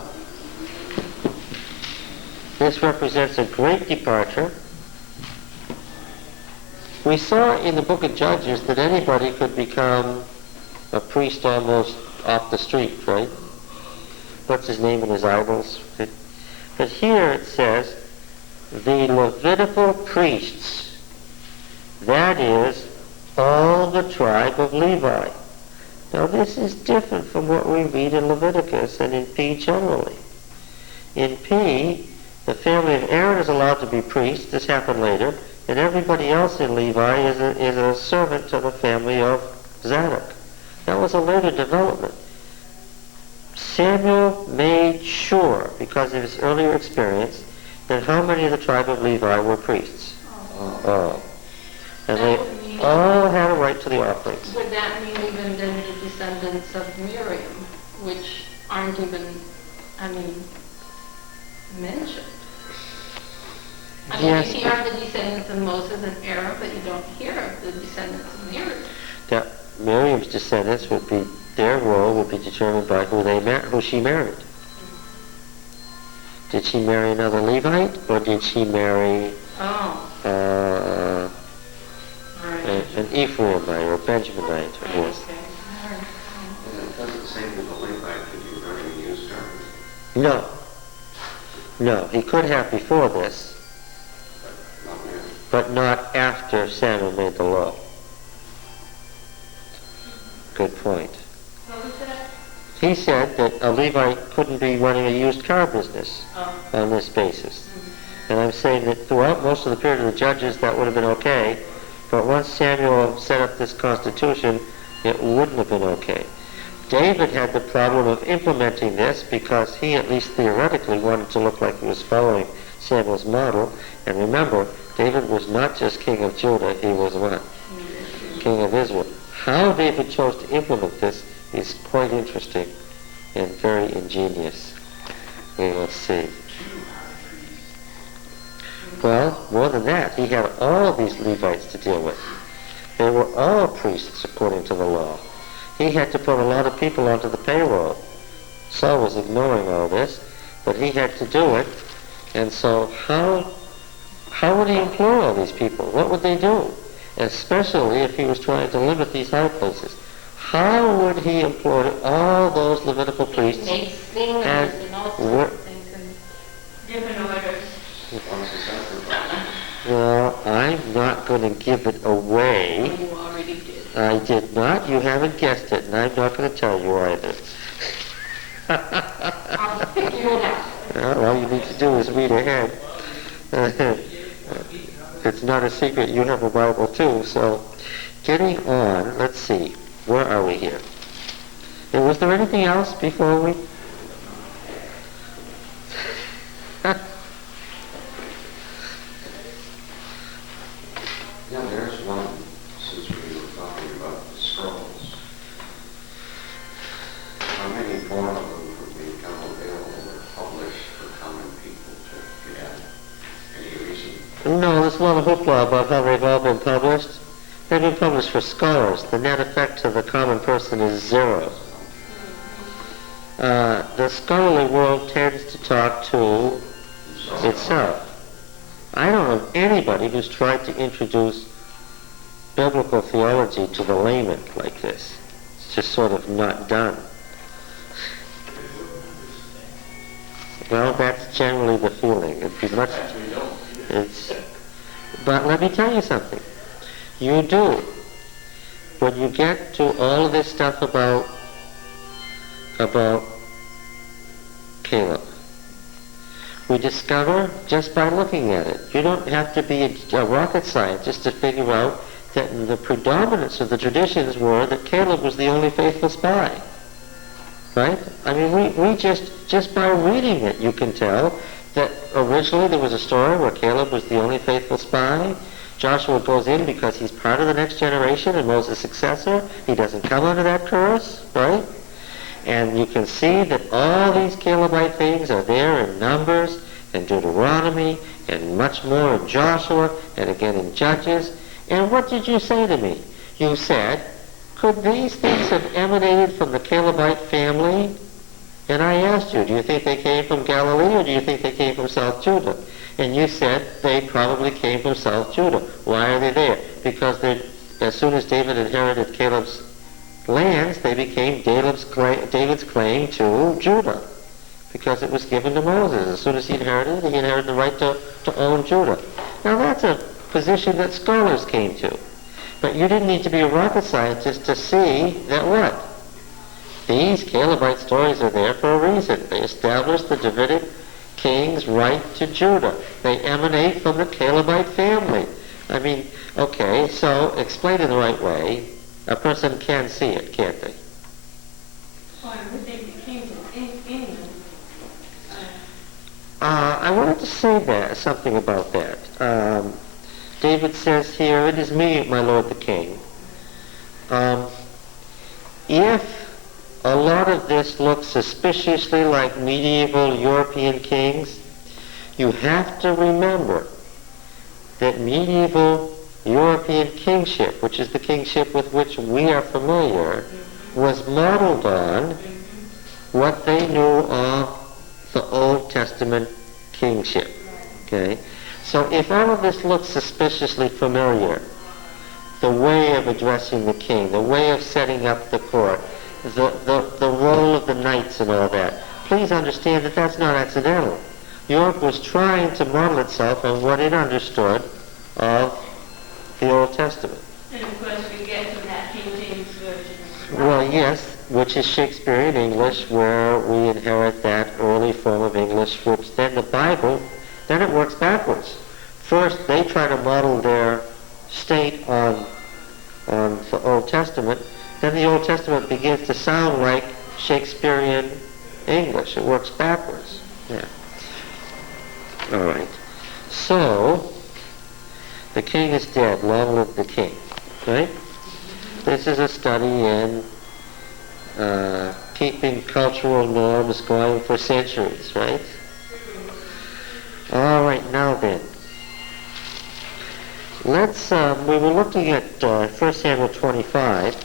This represents a great departure. We saw in the book of Judges that anybody could become a priest almost off the street, right? What's his name in his idols? But here it says, the Levitical priests, that is, all the tribe of Levi. Now this is different from what we read in Leviticus and in P generally. In P, the family of Aaron is allowed to be priests. This happened later. And everybody else in Levi is a servant to the family of Zadok. That was a later development. Samuel made sure, because of his earlier experience, that how many of the tribe of Levi were priests? All. And they all had a right to the offerings. Would that mean even then the descendants of Miriam, which aren't even, mentioned? Yes. You hear of the descendants of Moses and Aaron, but you don't hear of the descendants of Miriam. Now, Miriam's descendants would be, their role would be determined by who she married. Did she marry another Levite, or did she marry an Ephraimite or Benjaminite? Yes. And it doesn't say that the Levite could be very used her. No. No, he could have before this. Not yet. but not after Samuel made the law. Good point. What was that? He said that a Levite couldn't be running a used car business Oh. on this basis. And I'm saying that throughout most of the period of the judges, that would have been okay. But once Samuel set up this constitution, it wouldn't have been okay. David had the problem of implementing this because he, at least theoretically, wanted to look like he was following Samuel's model. And remember, David was not just king of Judah, he was what? King of Israel. How David chose to implement this is quite interesting and very ingenious. We will see. Well, more than that, he had all these Levites to deal with. They were all priests according to the law. He had to put a lot of people onto the payroll. Saul was ignoring all this, but he had to do it. And so how would he employ all these people? What would they do? Especially if he was trying to limit these high places. How would he employ all those Levitical priests? Make singers and all sorts of things. Different orders. Once a sacrifice. Well, I'm not going to give it away. You already did. I did not. You haven't guessed it, and I'm not going to tell you either. I'll figure it out. Well, all you need to do is read ahead. It's not a secret. You have a Bible too. So, getting on. Let's see. Where are we here? And was there anything else before we? Yeah, there's one, since we were talking about the scrolls. How many more of them would become available or published for common people to get? Any reason? No, there's a lot of hoopla about how they've all been published. They've been published for scholars. The net effect to the common person is zero. The scholarly world tends to talk to itself. I don't know anybody who's tried to introduce biblical theology to the layman like this. It's just sort of not done. Well, that's generally the feeling. It'd be much. But let me tell you something. You do. When you get to all of this stuff about Caleb, we discover just by looking at it. You don't have to be a rocket scientist to figure out that the predominance of the traditions were that Caleb was the only faithful spy. Right? I mean, we just by reading it, you can tell that originally there was a story where Caleb was the only faithful spy. Joshua goes in because he's part of the next generation and Moses' successor. He doesn't come under that curse, right? And you can see that all these Calebite things are there in Numbers and Deuteronomy and much more in Joshua and again in Judges. And what did you say to me? You said, could these things have emanated from the Calebite family? And I asked you, do you think they came from Galilee or do you think they came from South Judah? And you said they probably came from South Judah. Why are they there? Because as soon as David inherited Caleb's lands, they became David's claim to Judah, because it was given to Moses. As soon as he inherited the right to own Judah. Now that's a position that scholars came to. But you didn't need to be a rocket scientist to see that what? These Calebite stories are there for a reason. They established the Davidic king's right to Judah. They emanate from the Calebite family. I mean, okay, so explain it the right way. A person can see it, can't they? Well, I would think the kings of England. I wanted to say something about that. David says here, "It is me, my lord the king." If a lot of this looks suspiciously like medieval European kings, you have to remember that medieval European kingship, which is the kingship with which we are familiar, was modeled on what they knew of the Old Testament kingship. Okay? So if all of this looks suspiciously familiar, the way of addressing the king, the way of setting up the court, the role of the knights and all that, please understand that that's not accidental. Europe was trying to model itself on what it understood of the Old Testament. And of course, we get to that King James Version as Well, yes, which is Shakespearean English, where we inherit that early form of English, which then the Bible, then it works backwards. First, they try to model their state on the Old Testament. Then the Old Testament begins to sound like Shakespearean English. It works backwards. Yeah. All right. So, the king is dead. Long live the king. Right? This is a study in keeping cultural norms going for centuries, right? All right, now then. Let's, we were looking at 1 Samuel 25.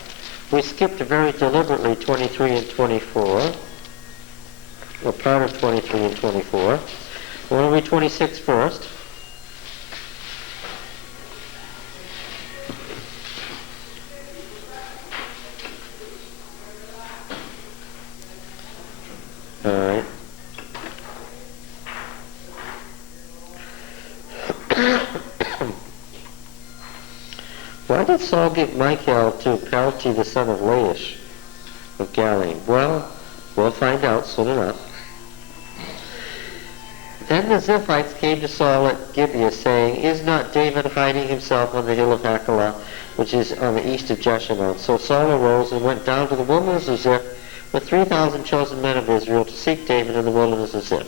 We skipped very deliberately 23 and 24, or part of 23 and 24. We're going to read 26 first. All right. Why did Saul give Michal to Palti the son of Laish of Galilee? Well, we'll find out soon enough. Then the Ziphites came to Saul at Gibeah, saying, Is not David hiding himself on the hill of Hachilah, which is on the east of Jeshimon? So Saul arose and went down to the wilderness of Ziph with 3,000 chosen men of Israel to seek David in the wilderness of Ziph.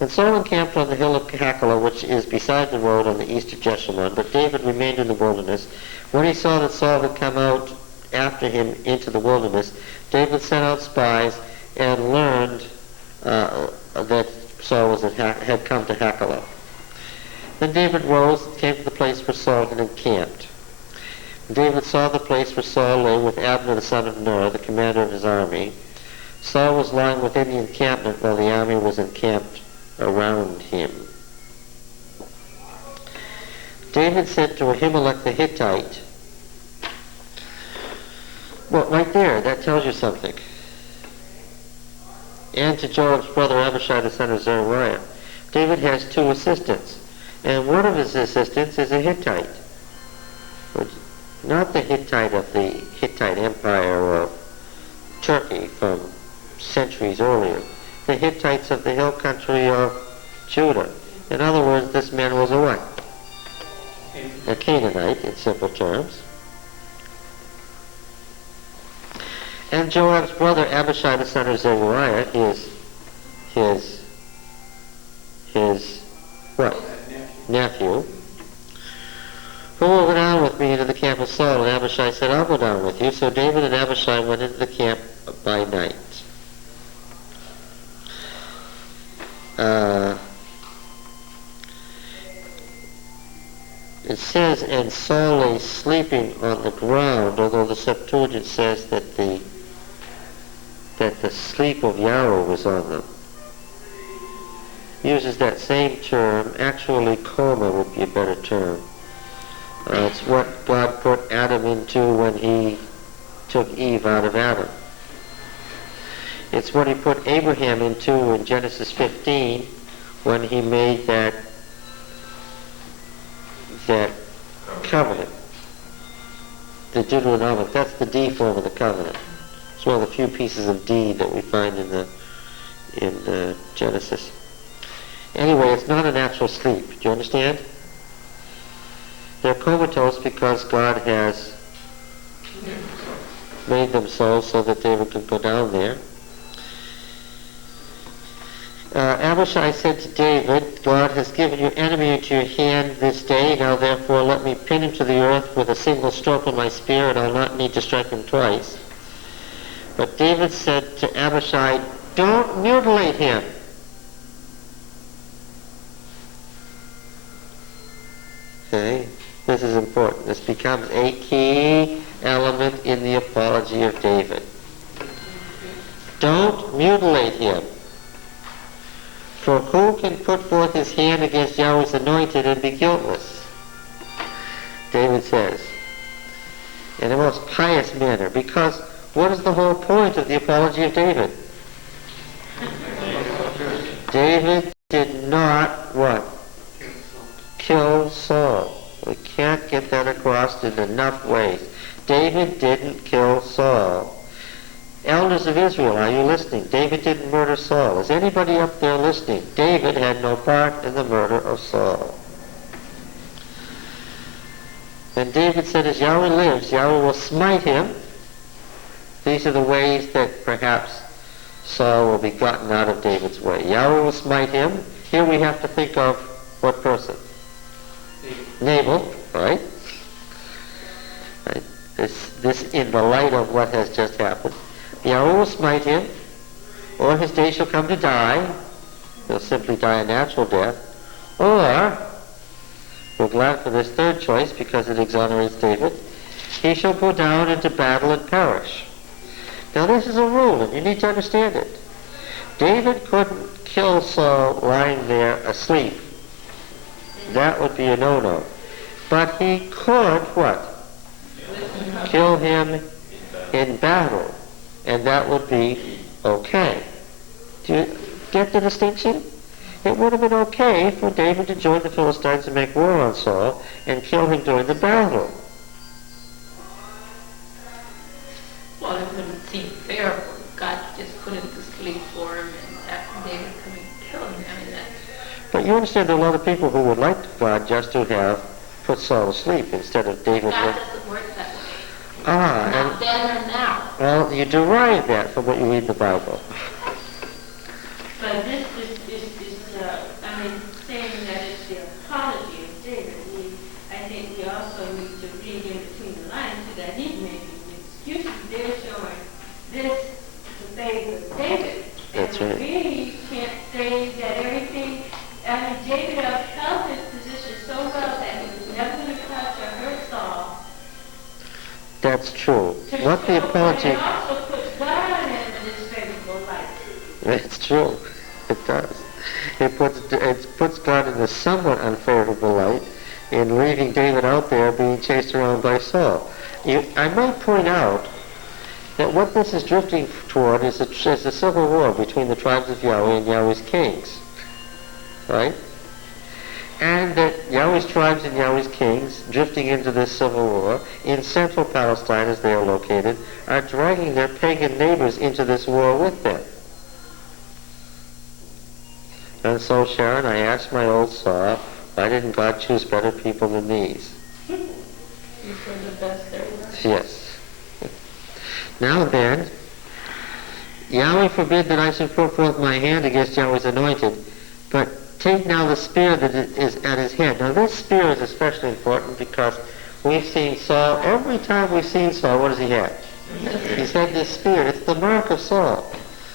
And Saul encamped on the hill of Hachilah, which is beside the road on the east of Jeshimon, but David remained in the wilderness. When he saw that Saul had come out after him into the wilderness, David sent out spies and learned that Saul had come to Hachilah. Then David rose and came to the place where Saul had encamped. David saw the place where Saul lay with Abner the son of Ner, the commander of his army. Saul was lying within the encampment while the army was encamped around him. David said to Ahimelech the Hittite, well, right there, that tells you something. And to Joab's brother Abishai the son of Zeruiah. David has two assistants, and one of his assistants is a Hittite. Not the Hittite of the Hittite Empire of Turkey from centuries earlier. The Hittites of the hill country of Judah. In other words, this man was a what? A Canaanite, in simple terms. And Joab's brother Abishai the son of Zeruiah, his what? Nephew. Who will go down with me into the camp of Saul? And Abishai said, I'll go down with you. So David and Abishai went into the camp by night. It says, and Saul lay sleeping on the ground, although the Septuagint says that the sleep of Yarrow was on them. Uses that same term. Actually, coma would be a better term. It's what God put Adam into when he took Eve out of Adam. It's what he put Abraham into in Genesis 15 when he made that covenant. The Deuteronomic, that's the D form of the covenant. It's one of the few pieces of D that we find in Genesis. Anyway, it's not a natural sleep. Do you understand? They're comatose because God has made them so that David could go down there. Abishai said to David, God has given your enemy into your hand this day. Now therefore let me pin him to the earth with a single stroke of my spear, and I'll not need to strike him twice. But David said to Abishai, don't mutilate him. Okay, this is important. This becomes a key element in the apology of David. Don't mutilate him. For who can put forth his hand against Yahweh's anointed and be guiltless? David says, in a most pious manner, because what is the whole point of the apology of David? David did not, what? Kill Saul. set across in enough ways. David didn't kill Saul. Elders of Israel, are you listening? David didn't murder Saul. Is anybody up there listening? David had no part in the murder of Saul. And David said, as Yahweh lives, Yahweh will smite him. These are the ways that perhaps Saul will be gotten out of David's way. Yahweh will smite him. Here we have to think of what person? Nabal, right? Right? This in the light of what has just happened. Yahweh will smite him, or his day shall come to die. He'll simply die a natural death. Or, we're glad for this third choice because it exonerates David, he shall go down into battle and perish. Now this is a rule, and you need to understand it. David couldn't kill Saul lying there asleep. That would be a no-no. But he could, what? Kill him in battle. And that would be okay. Do you get the distinction? It would have been okay for David to join the Philistines and make war on Saul and kill him during the battle. Well, it wouldn't seem fair for God to just put him to sleep for him and have David come and kill him. I mean, But you understand there are a lot of people who would like God just to have put Saul to sleep instead of David. God doesn't work that way. And Then or now. well, you derive that from what you read in the Bible. But this is saying that it's the apology of David. I think we also need to read in between the lines so that he's making excuses. They're showing this to favor David. That's and right. we can't say that everything, David upheld his position so well that he was never going to touch or hurt Saul. That's true. What the apology... It also puts God in this favorable light. It's true. It does. It puts God in a somewhat unfavorable light in leaving David out there being chased around by Saul. I might point out that what this is drifting toward is a civil war between the tribes of Yahweh and Yahweh's kings. Right? And that Yahweh's tribes and Yahweh's kings, drifting into this civil war, in central Palestine as they are located, are dragging their pagan neighbors into this war with them. And so, Sharon, I asked my old saw, why didn't God choose better people than these? These were the best there were. Yes. Now then, Yahweh forbid that I should put forth my hand against Yahweh's anointed, but take now the spear that is at his head. Now this spear is especially important because we've seen Saul, every time we've seen Saul, what does he have? He's had this spear. It's the mark of Saul.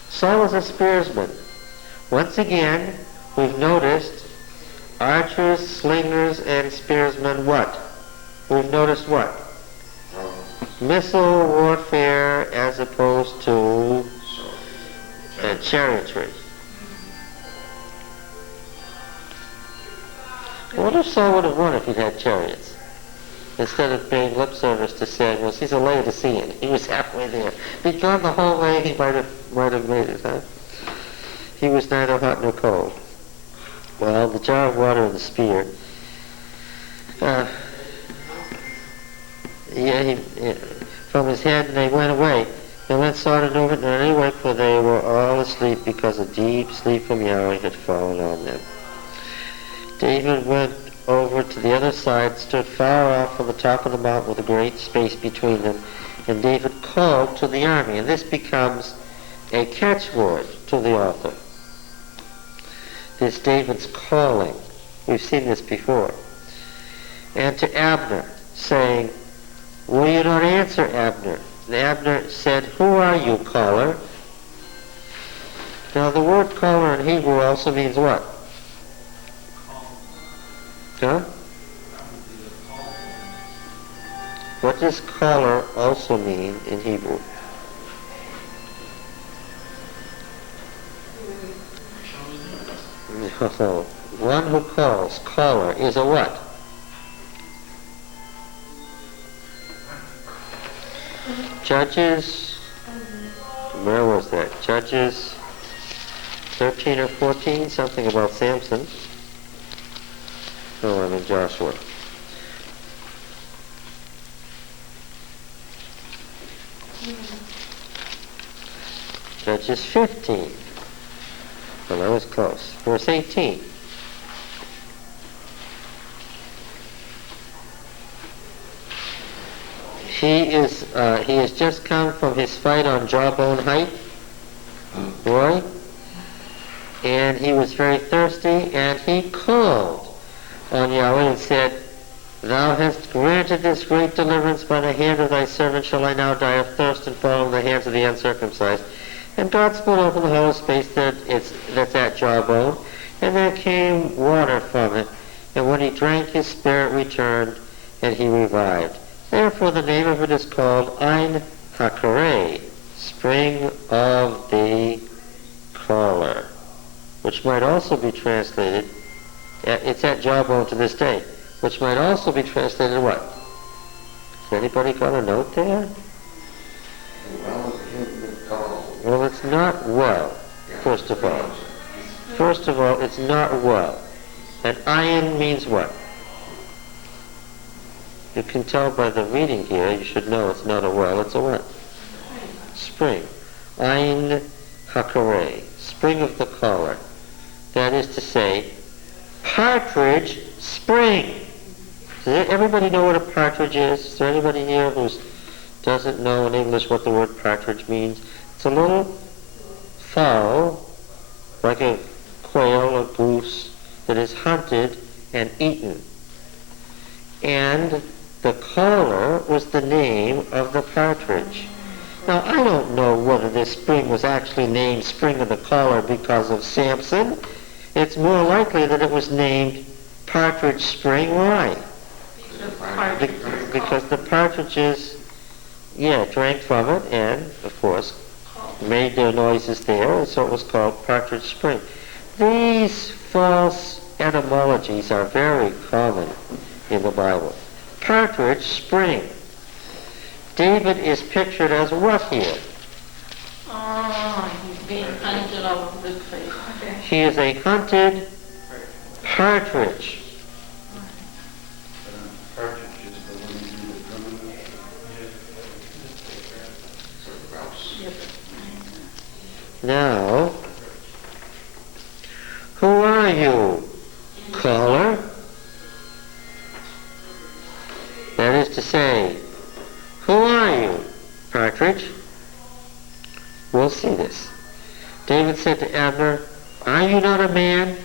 Saul was a spearsman. Once again, we've noticed archers, slingers, and spearsmen what? We've noticed what? Missile warfare as opposed to chariotry. What if Saul would have won if he'd had chariots? Instead of paying lip service to saying, well, he's a Laodicean. He was halfway there. If he'd gone the whole way, he might have made it, huh? He was neither hot nor cold. Well, the jar of water and the spear. From his head, and they went away. They went sought and over it anyway, for they were all asleep because a deep sleep from Yahweh had fallen on them. David went over to the other side, stood far off on the top of the mountain with a great space between them, and David called to the army. And this becomes a catchword to the author. This David's calling. We've seen this before. And to Abner, saying, will you not answer, Abner? And Abner said, who are you, caller? Now the word caller in Hebrew also means what? Huh? What does caller also mean in Hebrew? No. One who calls. Caller is a what? Judges, where was that? Judges 13 or 14, something about Samson. Oh, I'm in Joshua. Judges 15. Well, that was close. Verse 18. He has just come from his fight on Jawbone Height, Roy, and he was very thirsty, and he called on Yahweh and said, Thou hast granted this great deliverance by the hand of thy servant. Shall I now die of thirst and fall in the hands of the uncircumcised? And God split open the whole space that's at Jawbone, and there came water from it. And when he drank, his spirit returned, and he revived. Therefore the name of it is called Ein Hakareh, spring of the caller, which might also be translated, it's at Jawbone to this day, which might also be translated what? Has anybody got a note there? Well, it's not well, first of all. First of all, it's not well. And ayin means what? You can tell by the reading here, you should know it's not a well, it's a what? Spring. Ein Hakareh, spring of the caller. That is to say, partridge spring. Does everybody know what a partridge is? Is there anybody here who doesn't know in English what the word partridge means? It's a little fowl, like a quail or goose, that is hunted and eaten. And the caller was the name of the partridge. Now, I don't know whether this spring was actually named Spring of the Caller because of Samson. It's more likely that it was named Partridge Spring. Why? Because the partridges, drank from it and, of course, made their noises there, and so it was called Partridge Spring. These false etymologies are very common in the Bible. Partridge Spring. David is pictured as what here? Oh, he's being hunted all over the place. Okay. He is a hunted partridge. Partridge is the one who do the drumming. Yep. Now, who are you, caller? That is to say, who are you, partridge? We'll see this. David said to Abner, Are you not a man?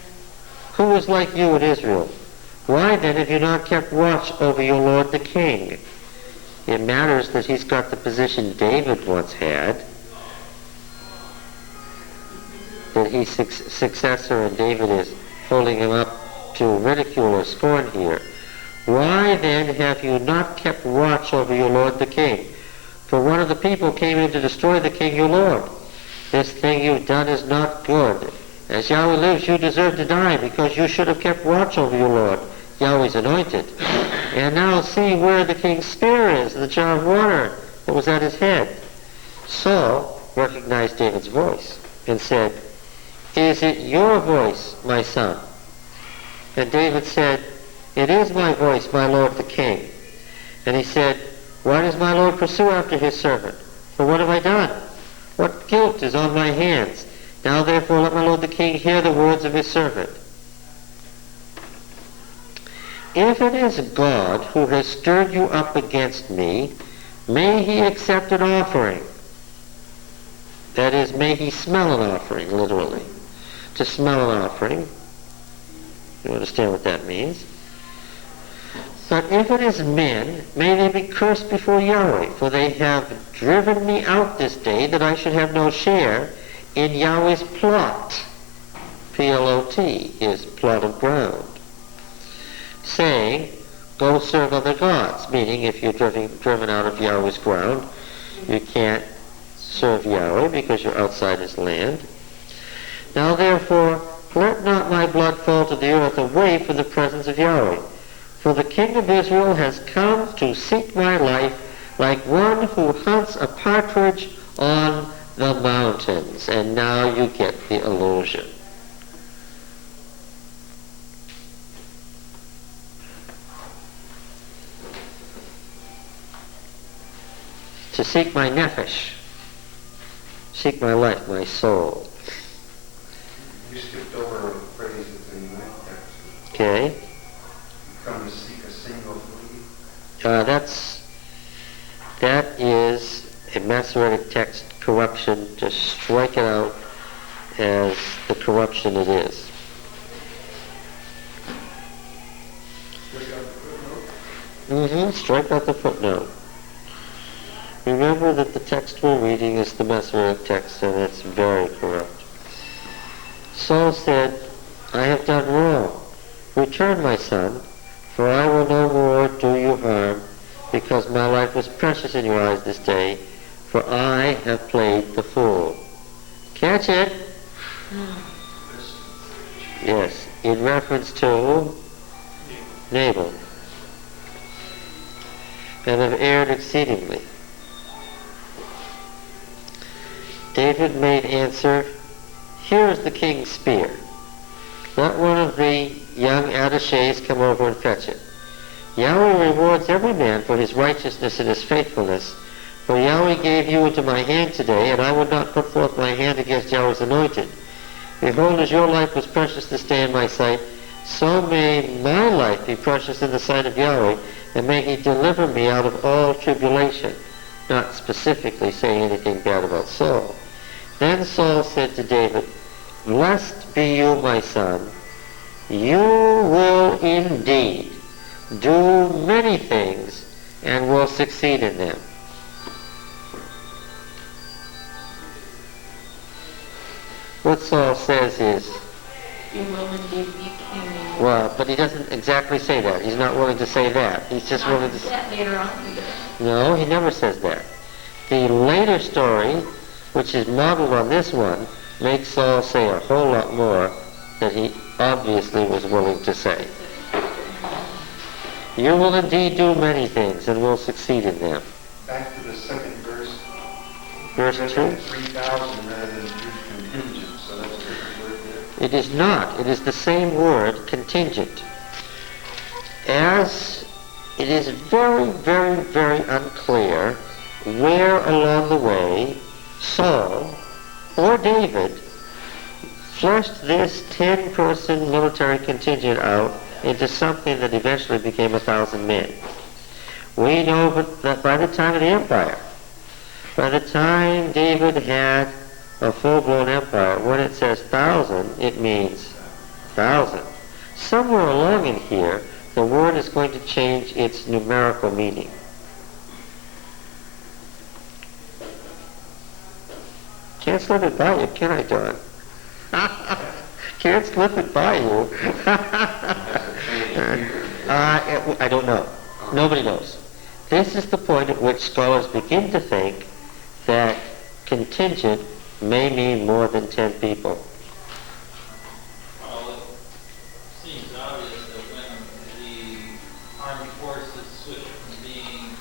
Who was like you in Israel? Why then have you not kept watch over your lord the king? It matters that he's got the position David once had, that he's successor and David is holding him up to ridicule or scorn here. Why then have you not kept watch over your lord the king? For one of the people came in to destroy the king your lord. This thing you've done is not good. As Yahweh lives, you deserve to die, because you should have kept watch over your lord, Yahweh's anointed. And now see where the king's spear is, the jar of water that was at his head. Saul recognized David's voice and said, Is it your voice, my son? And David said, It is my voice, my lord the king. And he said, Why does my lord pursue after his servant? For what have I done? What guilt is on my hands? Now therefore let my lord the king hear the words of his servant. If it is God who has stirred you up against me, may he accept an offering. That is, may he smell an offering, literally. To smell an offering. You understand what that means? But if it is men, may they be cursed before Yahweh, for they have driven me out this day, that I should have no share in Yahweh's plot. P-L-O-T is plot of ground. Saying, Go serve other gods, meaning if you're driven out of Yahweh's ground, you can't serve Yahweh because you're outside his land. Now therefore, let not my blood fall to the earth away from the presence of Yahweh. For the king of Israel has come to seek my life like one who hunts a partridge on the mountains. And now you get the illusion. To seek my nephesh. seek my life, my soul. You skipped over a phrase that's in that text. Okay? You come to seek a single flea. That is a Masoretic text corruption. Just strike it out as the corruption it is. Strike out the footnote. Remember that the text we're reading is the Masoretic text, and it's very corrupt. Saul said, I have done wrong. Return, my son, for I will no more do you harm, because my life was precious in your eyes this day, for I have played the fool. Catch it? Yes, in reference to Nabal. And have erred exceedingly. David made answer, here is the king's spear. Let one of the young attachés come over and fetch it. Yahweh rewards every man for his righteousness and his faithfulness. For Yahweh gave you into my hand today, and I would not put forth my hand against Yahweh's anointed. Behold, as your life was precious this day in my sight, so may my life be precious in the sight of Yahweh, and may he deliver me out of all tribulation. Not specifically saying anything bad about Saul. Then Saul said to David, blessed be you, my son. You will indeed do many things and will succeed in them. What Saul says is, You will indeed be king. well, but he doesn't exactly say that. He's not willing to say that. He's just willing to say... That later on he does. No, he never says that. The later story, which is modeled on this one, makes Saul say a whole lot more than he obviously was willing to say. You will indeed do many things and will succeed in them. Back to the second verse. Verse 2. 3,000 rather than 3 contingent, so that's a different word there. It is not. It is the same word, contingent. As it is very, very, very unclear where along the way Saul or David fleshed this 10-person military contingent out into something that eventually became 1,000 men. We know that by the time of the empire, by the time David had a full-blown empire, when it says 1,000, it means 1,000. Somewhere along in here, the word is going to change its numerical meaning. Can't slip it by you, can I, Don? Can't slip it by you. I don't know. Nobody knows. This is the point at which scholars begin to think that contingent may mean more than 10 people. Well, it seems obvious that when the armed forces switch from being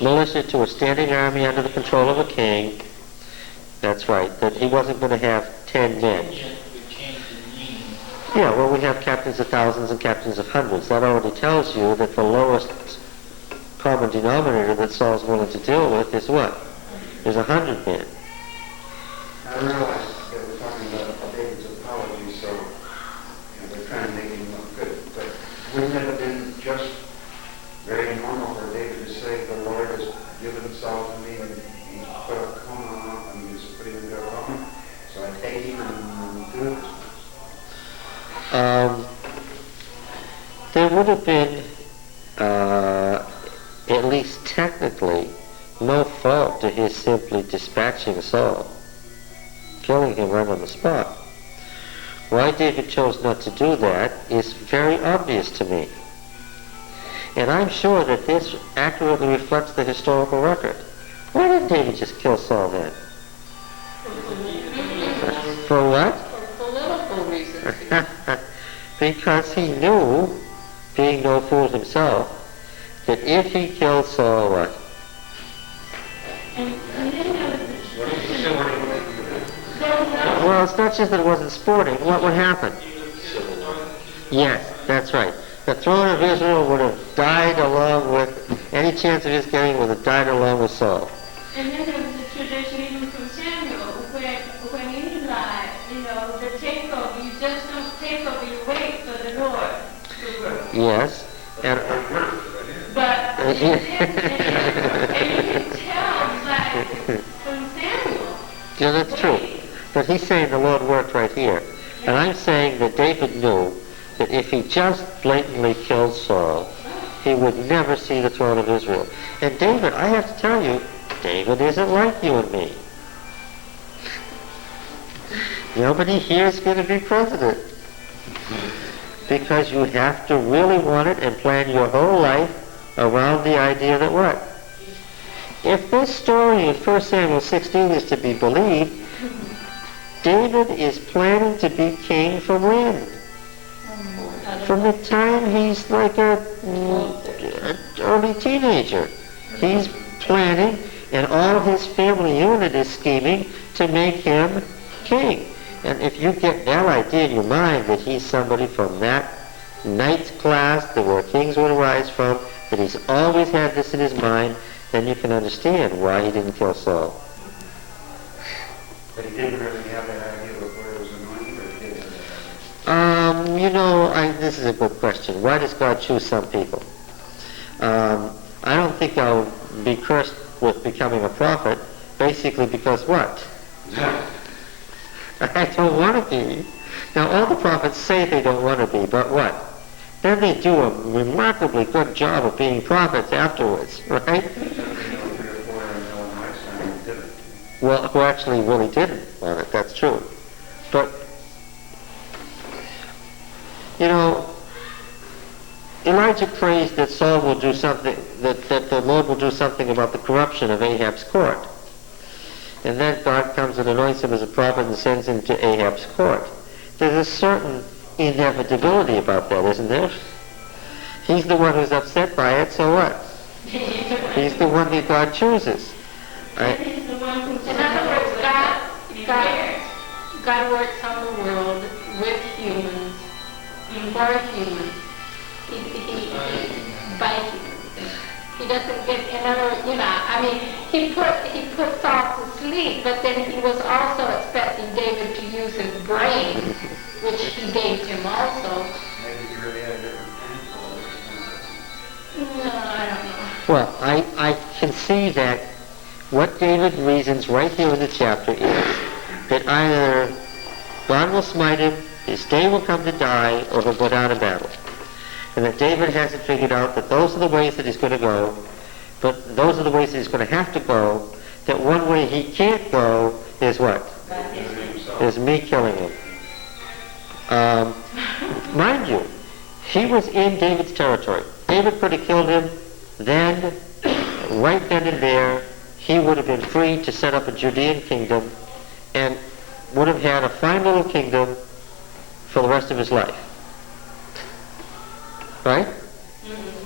a Militia to a standing army under the control of a king. That's right, that he wasn't going to have 10 men. contingent would change the meaning. Yeah, well, we have captains of thousands and captains of hundreds. That already tells you that the lowest common denominator that Saul's willing to deal with is what? There's 100 men. I realize that we're talking about David's apology, so they're trying to make him look good. But wouldn't it have been just very normal for David to say, the Lord has given Saul to me, and he's put a cone on him, and he's put him into a cone, so I take him and do it? There would have been, at least technically, no fault to his simply dispatching Saul, killing him right on the spot. Why David chose not to do that is very obvious to me. And I'm sure that this accurately reflects the historical record. Why didn't David just kill Saul then? For what? For political reasons. Because he knew, being no fool himself, that if he killed Saul, what? And then there was Well, it's not just that it wasn't sporting. What would happen? Yes, that's right. The throne of Israel would have died along with, any chance of his getting would have died along with Saul. And then there was a tradition even from Samuel wait for the Lord. Yes. And But and you can tell, like, from Samuel. yeah, that's true. But he's saying the Lord worked right here. And I'm saying that David knew that if he just blatantly killed Saul, he would never see the throne of Israel. And David, I have to tell you, David isn't like you and me. Nobody here is going to be president. Because you have to really want it and plan your whole life around the idea that what? If this story in 1 Samuel 16 is to be believed, David is planning to be king from when? From the time he's like an early teenager. He's planning, and all his family unit is scheming to make him king. And if you get that idea in your mind that he's somebody from that knight's class, that where kings would arise from, that he's always had this in his mind, then you can understand why he didn't kill Saul. But he didn't really have that idea before he was anointed, or he did have that idea? This is a good question. Why does God choose some people? I don't think I'll be cursed with becoming a prophet, basically because what? I don't want to be. Now, all the prophets say they don't want to be, but what? Then they do a remarkably good job of being prophets afterwards, right? Well, who actually really didn't want it, that's true. But, Elijah prays that Saul will do something, that the Lord will do something about the corruption of Ahab's court. And then God comes and anoints him as a prophet and sends him to Ahab's court. There's a certain inevitability about that, isn't there? He's the one who's upset by it, so what? He's the one that God chooses. He's the one who In other words, God works on the world with humans, for humans. By humans. He doesn't get, in other words, he put Saul to sleep, but then he was also expecting David to use his brain, which he gave him also. Maybe he really had a different plan for all this. No, I don't know. Well, I can see that what David reasons right here in the chapter is that either God will smite him, his day will come to die, or he'll go down in battle. And that David hasn't figured out that those are the ways that he's going to go, but those are the ways that he's going to have to go, that one way he can't go is what? Is me killing him. Mind you, he was in David's territory. David could have killed him, then, right then and there, he would have been free to set up a Judean kingdom and would have had a fine little kingdom for the rest of his life. Right?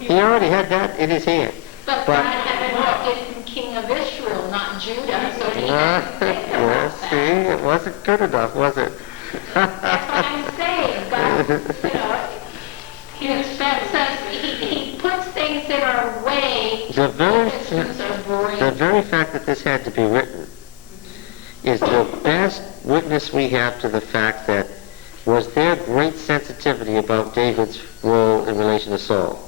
He already had that in his hand. But God had anointed him king of Israel, not Judah, so he had to think about that. See, it wasn't good enough, was it? That's what I'm saying. God, he expects us, he puts things in our way. The very fact that this had to be written is the best witness we have to the fact that was there great sensitivity about David's role in relation to Saul.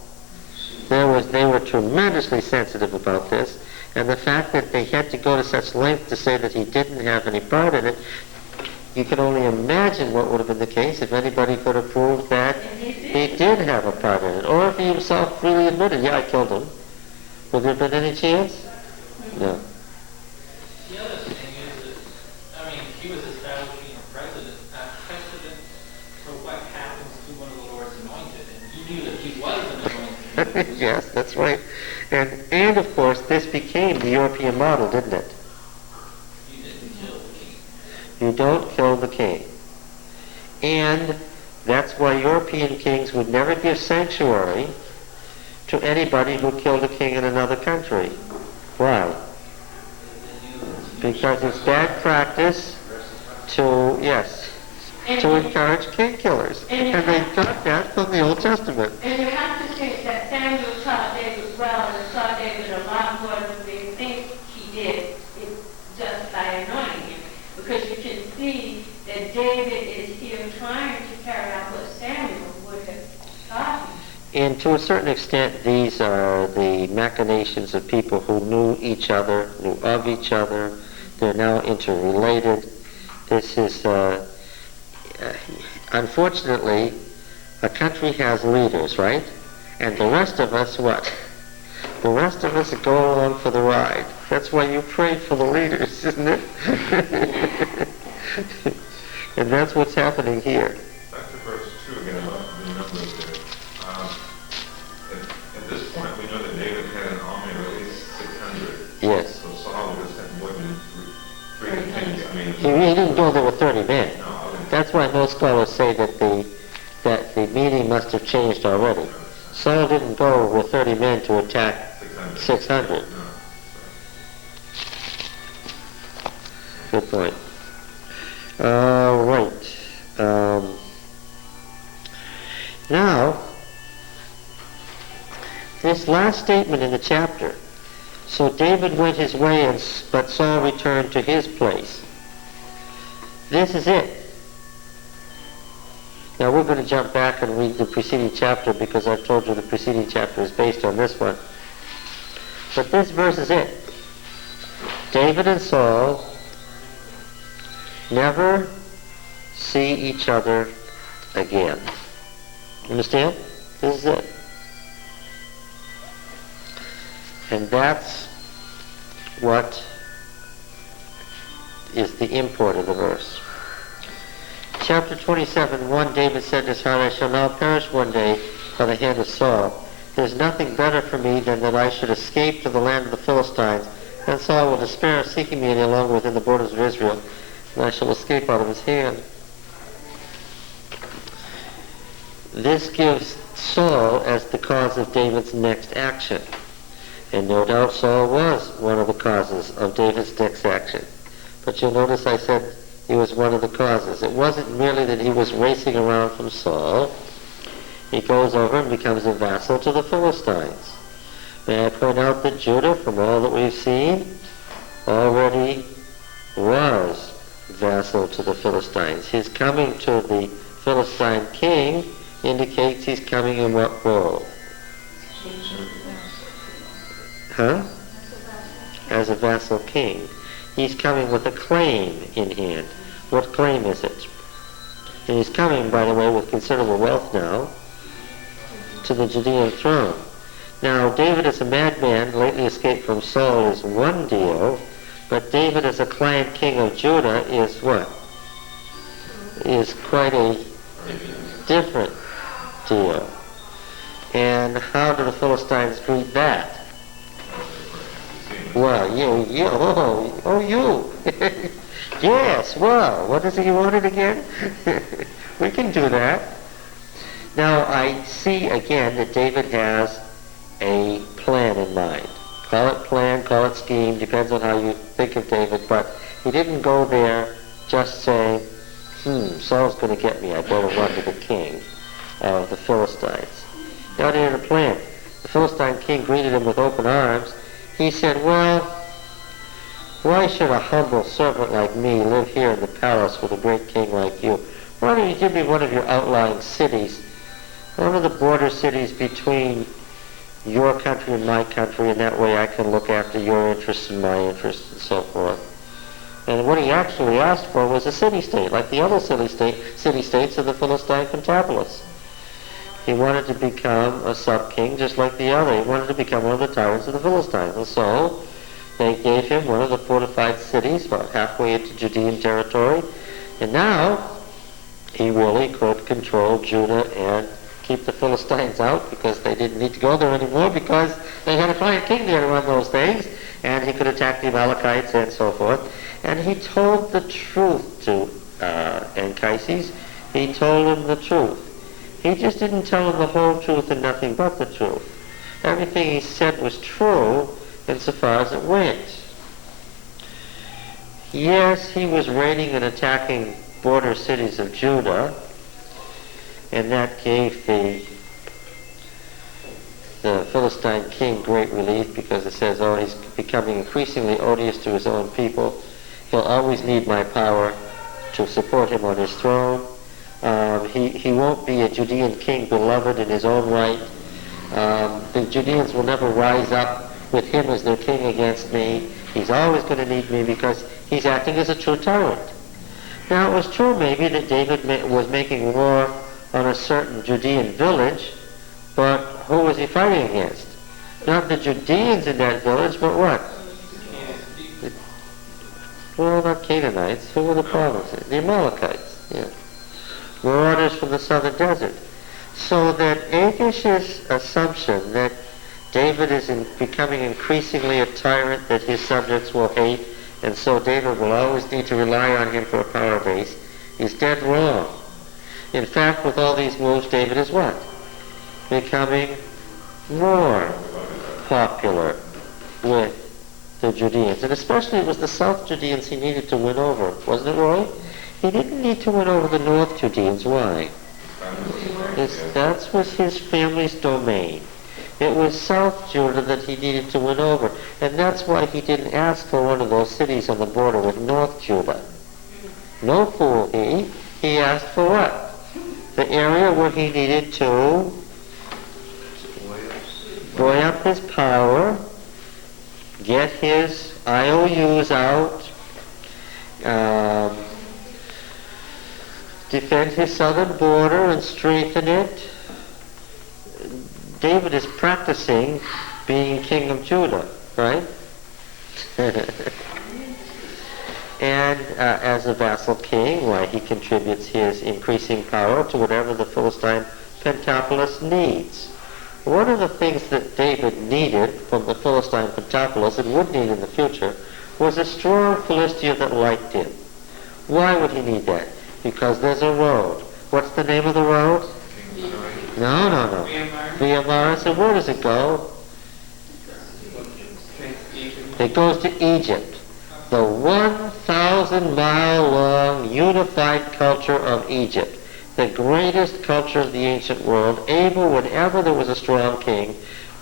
They were tremendously sensitive about this, and the fact that they had to go to such length to say that he didn't have any part in it, you can only imagine what would have been the case if anybody could have proved that he did have a part in it, or if he himself freely admitted, yeah, I killed him. Would there have been any chance? No. The other thing is that, he was establishing a precedent for what happens to one of the Lord's anointed, and he knew that he was an anointed. Yes, that's right. And of course, this became the European model, didn't it? You didn't kill the king. You don't kill the king. And that's why European kings would never give sanctuary to anybody who killed a king in another country. Why? Because it's bad practice to encourage king killers. And they got that from the Old Testament. And you have to think that Samuel taught David well and taught David a lot more than they think he did just by anointing him. Because you can see that David is here trying to carry out what Samuel And to a certain extent, these are the machinations of people who knew each other, knew of each other. They're now interrelated. This is, unfortunately, a country has leaders, right? And the rest of us, what? The rest of us go along for the ride. That's why you pray for the leaders, isn't it? And that's what's happening here. Back to verse 2 again about the numbers there. At this point, we know that David had an army of at least 600. Yes. So Saul would have had more than 350. I mean, He didn't go there with 30 men. no, That's why most scholars say that the meaning must have changed already. Saul didn't go with 30 men to attack 600. no. Good point. Right. Now, this last statement in the chapter. So David went his way, but Saul returned to his place. This is it. Now we're going to jump back and read the preceding chapter because I've told you the preceding chapter is based on this one. But this verse is it. David and Saul never see each other again. Understand? This is it. And that's what is the import of the verse. Chapter 27:1, David said in his heart, I shall now perish one day by the hand of Saul. There's nothing better for me than that I should escape to the land of the Philistines. Then Saul will despair of seeking me any longer within the borders of Israel, and I shall escape out of his hand. This gives Saul as the cause of David's next action. And no doubt Saul was one of the causes of David's next action. But you'll notice I said he was one of the causes. It wasn't merely that he was racing around from Saul. He goes over and becomes a vassal to the Philistines. May I point out that Judah, from all that we've seen, already was vassal to the Philistines. His coming to the Philistine king indicates he's coming in what role? As a vassal king. He's coming with a claim in hand. What claim is it? And he's coming, by the way, with considerable wealth now to the Judean throne. Now, David as a madman, lately escaped from Saul, is one deal, but David as a client king of Judah is what? Is quite a different deal. And how do the Philistines greet that? Well, you. Yes, well, what is it you wanted again? We can do that. Now, I see again that David has a plan in mind. Call it plan, call it scheme, depends on how you think of David, but he didn't go there just saying, Saul's going to get me, I better run to the king of the Philistines. Now, he had a plan. The Philistine king greeted him with open arms. He said, well, why should a humble servant like me live here in the palace with a great king like you? Why don't you give me one of your outlying cities, one of the border cities between your country and my country, and that way I can look after your interests and my interests and so forth. And what he actually asked for was a city-state, like the other city-states of the Philistine Pentapolis. He wanted to become a sub-king just like the other. He wanted to become one of the tyrants of the Philistines. And so they gave him one of the fortified cities about halfway into Judean territory. And now he really could control Judah and keep the Philistines out because they didn't need to go there anymore because they had a client king there to run those things. And he could attack the Amalekites and so forth. And he told the truth to Anchises. He told him the truth. He just didn't tell him the whole truth and nothing but the truth. Everything he said was true insofar as it went. Yes, he was raiding and attacking border cities of Judah, and that gave the Philistine king great relief because it says, oh, he's becoming increasingly odious to his own people. He'll always need my power to support him on his throne. He won't be a Judean king beloved in his own right, The Judeans will never rise up with him as their king against me. He's always going to need me because he's acting as a true tyrant. Now, it was true maybe that David was making war on a certain Judean village, but who was he fighting against? Not the Judeans in that village, but what? Well, not Canaanites. Who were the provinces? The Amalekites, yeah. Marauders from the southern desert. So that Achish's assumption that David is becoming increasingly a tyrant that his subjects will hate, and so David will always need to rely on him for a power base, is dead wrong. In fact, with all these moves, David is what? Becoming more popular with the Judeans. And especially it was the South Judeans he needed to win over. Wasn't it, Roy? He didn't need to win over the North Judeans. Why? That was his family's domain. It was South Judah that he needed to win over. And that's why he didn't ask for one of those cities on the border with North Judah. No fool he. He asked for what? The area where he needed to buoy up his power, get his IOUs out, defend his southern border and strengthen it. David is practicing being king of Judah, right? And as a vassal king, why, he contributes his increasing power to whatever the Philistine Pentapolis needs. One of the things that David needed from the Philistine Pentapolis and would need in the future was a strong Philistia that liked him. Why would he need that? Because there's a road. What's the name of the road? No. Via Maris. And where does it go? It goes to Egypt. The 1,000-mile-long unified culture of Egypt. The greatest culture of the ancient world, able, whenever there was a strong king,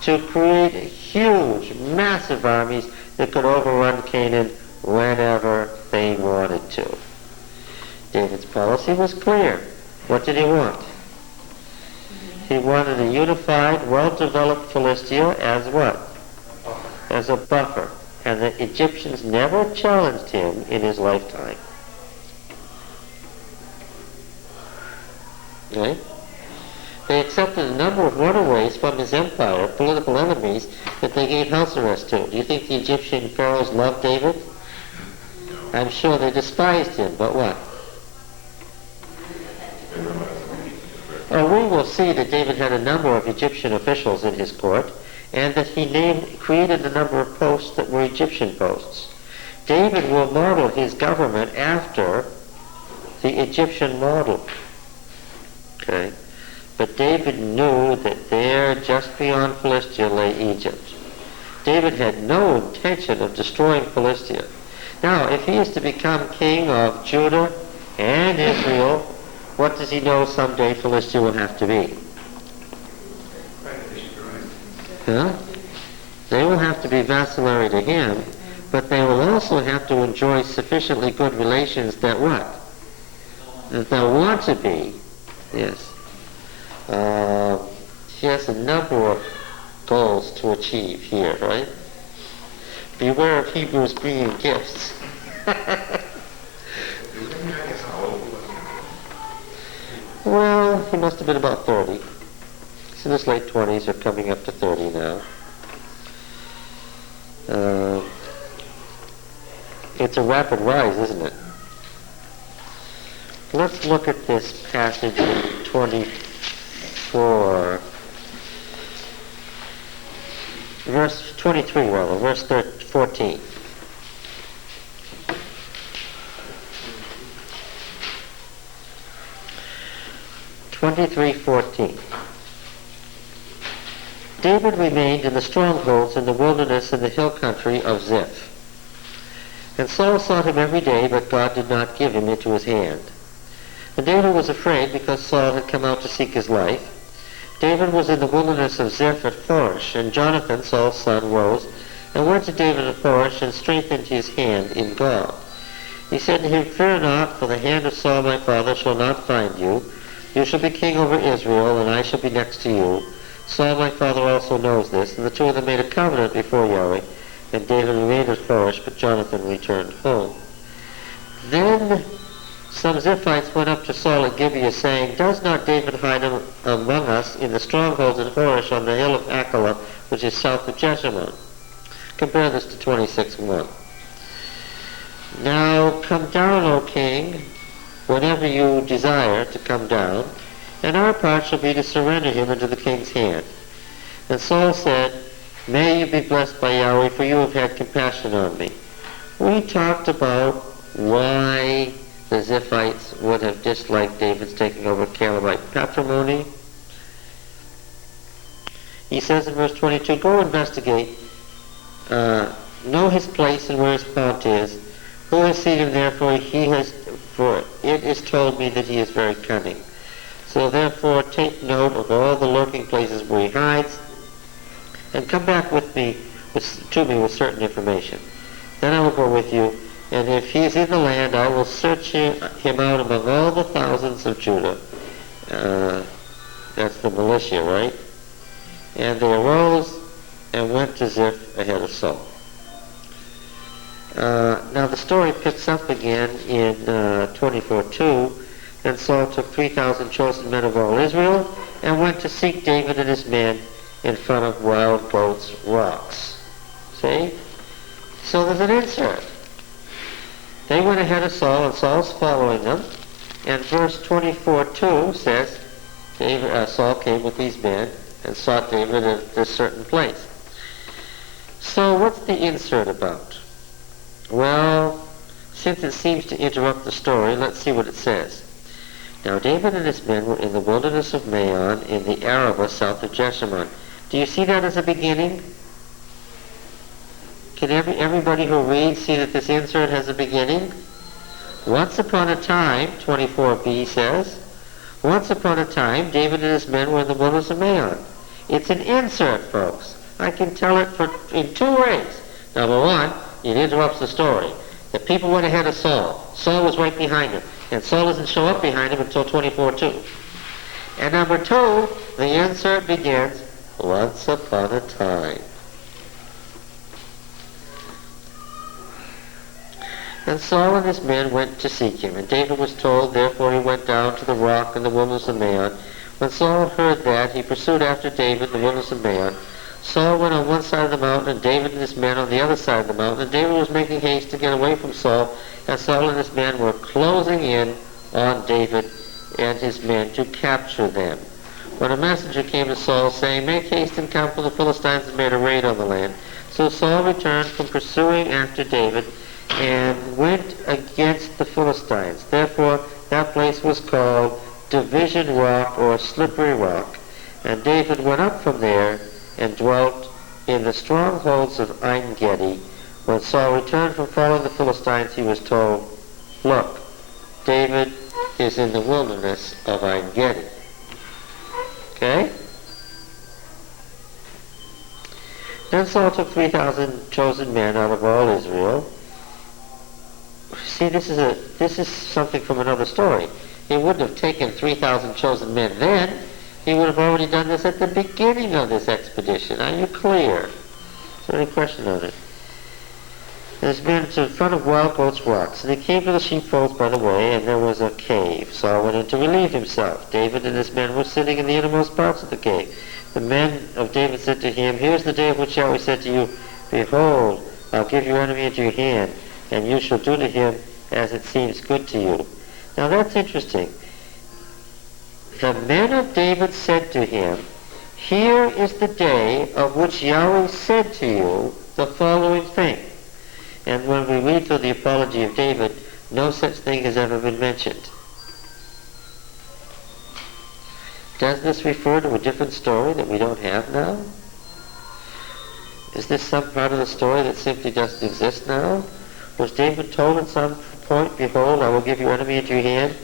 to create huge, massive armies that could overrun Canaan whenever they wanted to. David's policy was clear. What did he want? He wanted a unified, well-developed Philistia as what? As a buffer. And the Egyptians never challenged him in his lifetime. Right? They accepted a number of runaways from his empire, political enemies, that they gave house arrest to. Do you think the Egyptian pharaohs loved David? I'm sure they despised him, but what? We will see that David had a number of Egyptian officials in his court, and that he created a number of posts that were Egyptian posts. David will model his government after the Egyptian model. Okay? But David knew that there, just beyond Philistia, lay Egypt. David had no intention of destroying Philistia. Now, if he is to become king of Judah and Israel, what does he know someday Philistia will have to be? Huh? They will have to be vassalary to him, but they will also have to enjoy sufficiently good relations that what? That they'll want to be. Yes. He has a number of goals to achieve here, right? Beware of Hebrews bringing gifts. Well, he must have been about 30. He's in his late 20s or coming up to 30 now. It's a rapid rise, isn't it? Let's look at this passage in 24. Verse 23, rather, verse 14. David remained in the strongholds in the wilderness in the hill country of Ziph. And Saul sought him every day, but God did not give him into his hand. And David was afraid because Saul had come out to seek his life. David was in the wilderness of Ziph at Horish, and Jonathan, Saul's son, rose and went to David at Horish and strengthened his hand in God. He said to him, "Fear not, for the hand of Saul my father shall not find you. You shall be king over Israel, and I shall be next to you. Saul my father also knows this, and the two of them made a covenant before Yahweh, and David remained at Horesh, but Jonathan returned home. Then some Ziphites went up to Saul at Gibeah, saying, Does not David hide among us in the strongholds at Horesh on the hill of Achalah, which is south of Jeshimon? Compare this to 26:1. Now come down, O king, whenever you desire to come down, and our part shall be to surrender him into the king's hand. And Saul said, May you be blessed by Yahweh, for you have had compassion on me. We talked about why the Ziphites would have disliked David's taking over Calebite patrimony. He says in verse 22, Go investigate, know his place and where his fount is, who has seen him there, for it is told me that he is very cunning. So therefore take note of all the lurking places where he hides, and come back to me with certain information. Then I will go with you, and if he is in the land, I will search him out among all the thousands of Judah. That's the militia, right? And they arose and went to Ziph ahead of Saul. Now the story picks up again in 24:2. Then Saul took 3,000 chosen men of all Israel and went to seek David and his men in front of Wild Goats Rocks. See? So there's an insert. They went ahead of Saul, and Saul's following them. And verse 24:2 says, Saul came with these men and sought David at this certain place. So what's the insert about? Well, since it seems to interrupt the story, let's see what it says. Now David and his men were in the wilderness of Maon in the Arabah south of Jeshimon. Do you see that as a beginning? Can everybody who reads see that this insert has a beginning? Once upon a time, 24b says, once upon a time, David and his men were in the wilderness of Maon. It's an insert, folks. I can tell it in two ways. Number one, it interrupts the story. The people went ahead of Saul. Saul was right behind him. And Saul doesn't show up behind him until 24:2. And number two, the insert begins, once upon a time. And Saul and his men went to seek him. And David was told, therefore he went down to the rock in the wilderness of Maon. When Saul heard that, he pursued after David in the wilderness of Maon. Saul went on one side of the mountain, and David and his men on the other side of the mountain. And David was making haste to get away from Saul, and Saul and his men were closing in on David and his men to capture them. When a messenger came to Saul, saying, Make haste and come, for the Philistines have made a raid on the land. So Saul returned from pursuing after David, and went against the Philistines. Therefore that place was called Division Rock, or Slippery Rock. And David went up from there and dwelt in the strongholds of En-gedi. When Saul returned from following the Philistines, he was told, Look, David is in the wilderness of En-gedi. Okay? Then Saul took 3,000 chosen men out of all Israel. See, this is something from another story. He wouldn't have taken 3,000 chosen men then. He would have already done this at the beginning of this expedition. Are you clear? Is there any question on it? His men in front of Wild Goats Rocks, and he came to the sheepfolds by the way, and there was a cave. Saul went in to relieve himself. David and his men were sitting in the innermost parts of the cave. The men of David said to him, Here's the day of which Yahweh said to you, Behold, I'll give your enemy into your hand, and you shall do to him as it seems good to you. Now that's interesting. The men of David said to him, Here is the day of which Yahweh said to you the following thing. And when we read through the apology of David, no such thing has ever been mentioned. Does this refer to a different story that we don't have now? Is this some part of the story that simply doesn't exist now? Was David told at some point, Behold, I will give your enemy into your hand,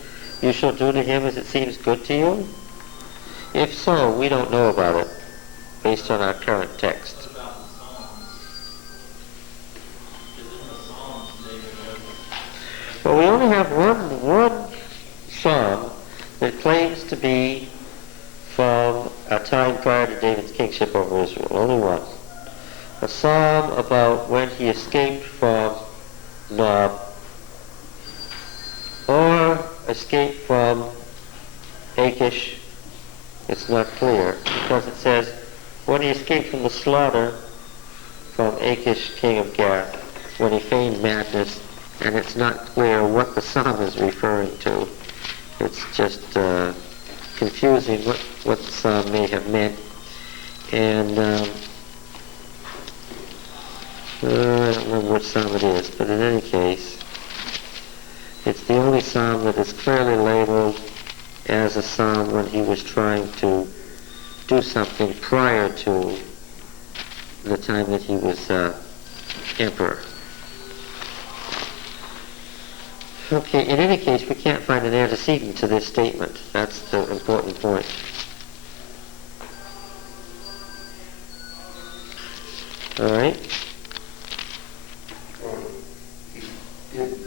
you shall do to him as it seems good to you? If so, we don't know about it, based on our current text. What about the Psalms? Because in the Psalms, David was... Well, we only have one psalm that claims to be from a time prior to David's kingship over Israel. Only one. A psalm about when he escaped from Nob, or escaped from Achish. It's not clear, because it says when he escaped from the slaughter from Achish, king of Gath, when he feigned madness, and it's not clear what the psalm is referring to. It's just confusing what the psalm may have meant. And I don't remember which psalm it is, but in any case, it's the only psalm that is clearly labeled as a psalm when he was trying to do something prior to the time that he was emperor. Okay, in any case, we can't find an antecedent to this statement. That's the important point. All right? Well, it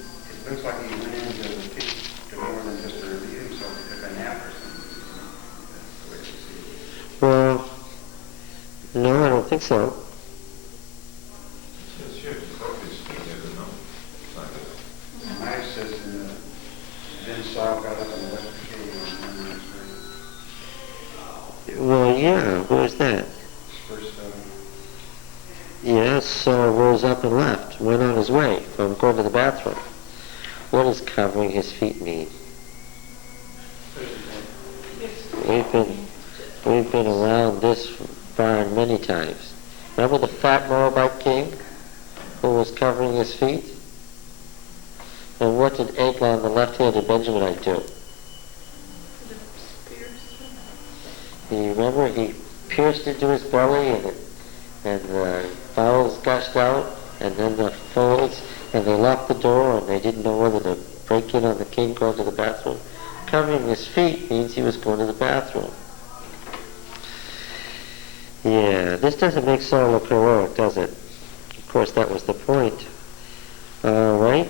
looks like he went into the pit to more than just to review himself. He took a nap or something. That's the way you see it. Well, no, I don't think so. It says here, he broke his feet, I don't know. It's not good. Mine says, then Saul got up and left the cave and went on his way. Well, yeah, where's that? First, Yes, Saul rose up and left, went on his way from going to the bathroom. What does covering his feet mean? We've been around this barn many times. Remember the fat Moabite king who was covering his feet? And what did Eglon, the left-handed Benjaminite, do? You remember he pierced into his belly and the bowels gushed out, and then the folds, and they locked the door, and they didn't know whether to break in on the king going to the bathroom. Covering his feet means he was going to the bathroom. Yeah, this doesn't make Saul look heroic, does it? Of course, that was the point. All right.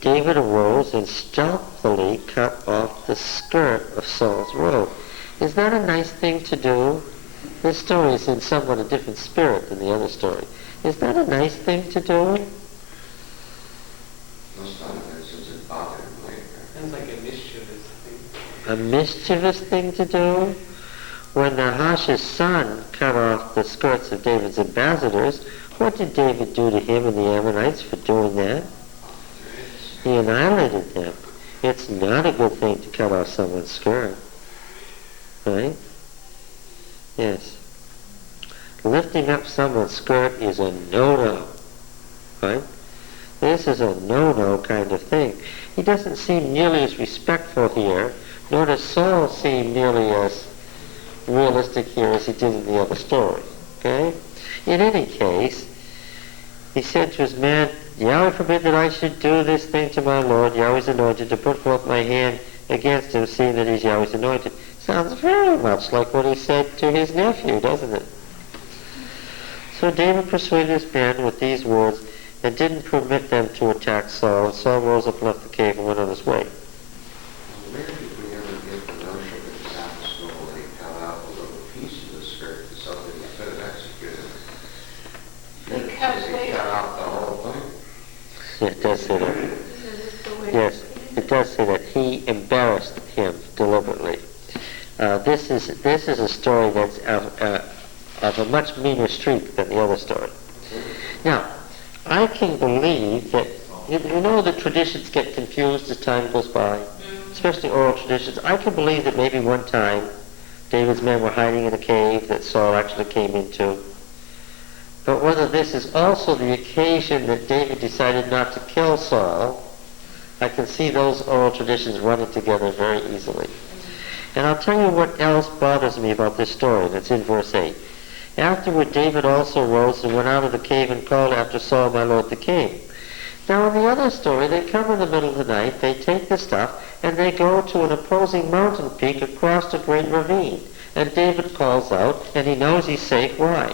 David arose and stealthily cut off the skirt of Saul's robe. Is that a nice thing to do? This story is in somewhat a different spirit than the other story. Is that a nice thing to do? Most of it since it bothered him later. Sounds like a mischievous thing. A mischievous thing to do? When Nahash's son cut off the skirts of David's ambassadors, what did David do to him and the Ammonites for doing that? He annihilated them. It's not a good thing to cut off someone's skirt. Right? Yes. Lifting up someone's skirt is a no-no. Right? This is a no-no kind of thing. He doesn't seem nearly as respectful here, nor does Saul seem nearly as realistic here as he did in the other story. Okay? In any case, he said to his man, Yahweh forbid that I should do this thing to my Lord, Yahweh's anointed, to put forth my hand against him, seeing that he's Yahweh's anointed. Sounds very much like what he said to his nephew, doesn't it? So David persuaded his men with these words and didn't permit them to attack Saul, and Saul rose up, left the cave, and went on his way. Where did we ever get the notion that Samuel only cut out a little piece of the skirt so that he could have executed it? Because Did they- he cut out the whole thing? It does say that. Yes, it does say that he embarrassed him deliberately. This is a story that's of a much meaner streak than the other story. Now, I can believe that, you know that traditions get confused as time goes by, especially oral traditions. I can believe that maybe one time David's men were hiding in a cave that Saul actually came into. But whether this is also the occasion that David decided not to kill Saul, I can see those oral traditions running together very easily. And I'll tell you what else bothers me about this story, and it's in verse 8. Afterward David also rose and went out of the cave and called after Saul, my lord the king. Now in the other story, they come in the middle of the night, they take the stuff, and they go to an opposing mountain peak across a great ravine. And David calls out, and he knows he's safe. Why?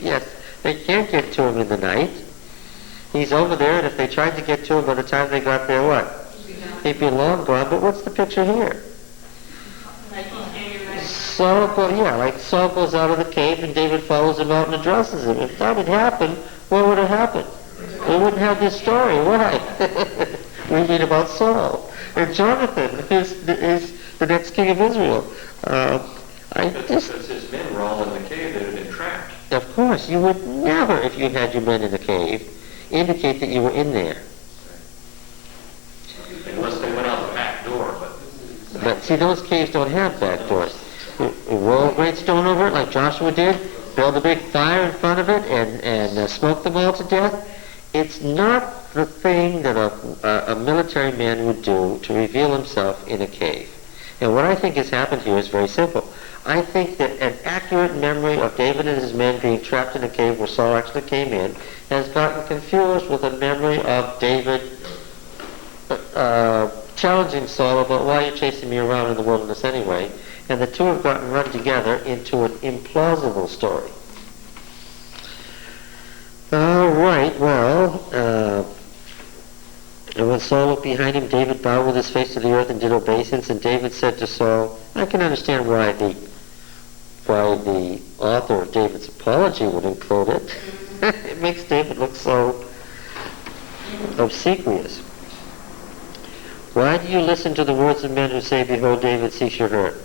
Yes, they can't get to him in the night. He's over there, and if they tried to get to him by the time they got there, what? He'd be long gone, but what's the picture here? Saul goes out of the cave and David follows him out and addresses him. If that had happened, what would have happened? We wouldn't have this story, would I? We read about Saul. And Jonathan is the next king of Israel. Because his men were all in the cave, they had been trapped. Of course, you would never, if you had your men in the cave, indicate that you were in there. Unless they went out the back door. But see, those caves don't have back doors. You roll a great stone over it like Joshua did, build a big fire in front of it, and smoke them all to death. It's not the thing that a military man would do to reveal himself in a cave. And what I think has happened here is very simple. I think that an accurate memory of David and his men being trapped in a cave where Saul actually came in has gotten confused with a memory of David challenging Saul about why you're chasing me around in the wilderness anyway. And the two have gotten run together into an implausible story. All right, well, and when Saul looked behind him, David bowed with his face to the earth and did obeisance. And David said to Saul, I can understand why the author of David's apology would include it. It makes David look so obsequious. Why do you listen to the words of men who say, behold, David seeks your hurt?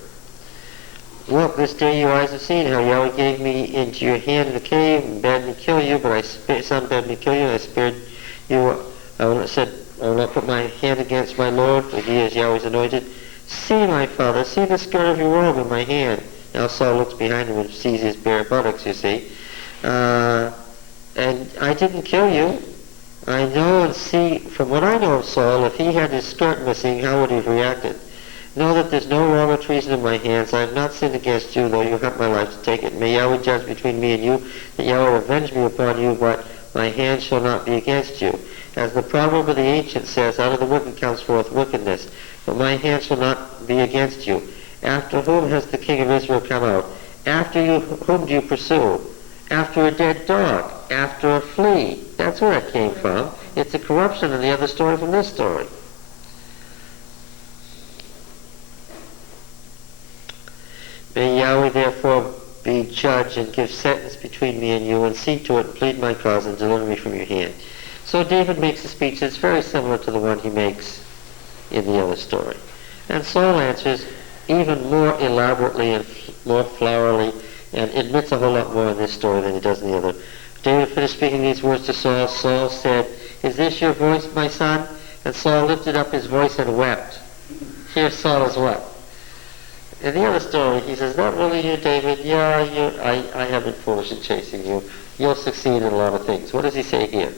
Look, this day your eyes have seen how Yahweh gave me into your hand in the cave and bade me kill you, but some bade me kill you, and I spared you. I said, I will not put my hand against my Lord, for he is Yahweh's anointed. See, my father, see the skirt of your robe in my hand. Now Saul looks behind him and sees his bare buttocks, you see. And I didn't kill you. I know and see, from what I know of Saul, if he had his skirt missing, how would he have reacted? Know that there's no wrong or treason in my hands. I have not sinned against you, though you hunt my life to take it. May Yahweh judge between me and you, that Yahweh avenge me upon you, but my hand shall not be against you. As the proverb of the ancient says, out of the wicked comes forth wickedness, but my hand shall not be against you. After whom has the king of Israel come out? After you, whom do you pursue? After a dead dog, after a flea. That's where it came from. It's a corruption of the other story from this story. May Yahweh therefore be judge and give sentence between me and you, and see to it and plead my cause and deliver me from your hand. So David makes a speech that's very similar to the one he makes in the other story. And Saul answers even more elaborately and more flowery, and admits a whole lot more in this story than he does in the other. David finished speaking these words to Saul. Saul said, is this your voice, my son? And Saul lifted up his voice and wept. Here Saul is what? In the other story, he says, not really you, David. Yeah, I have been foolish in chasing you. You'll succeed in a lot of things. What does he say here?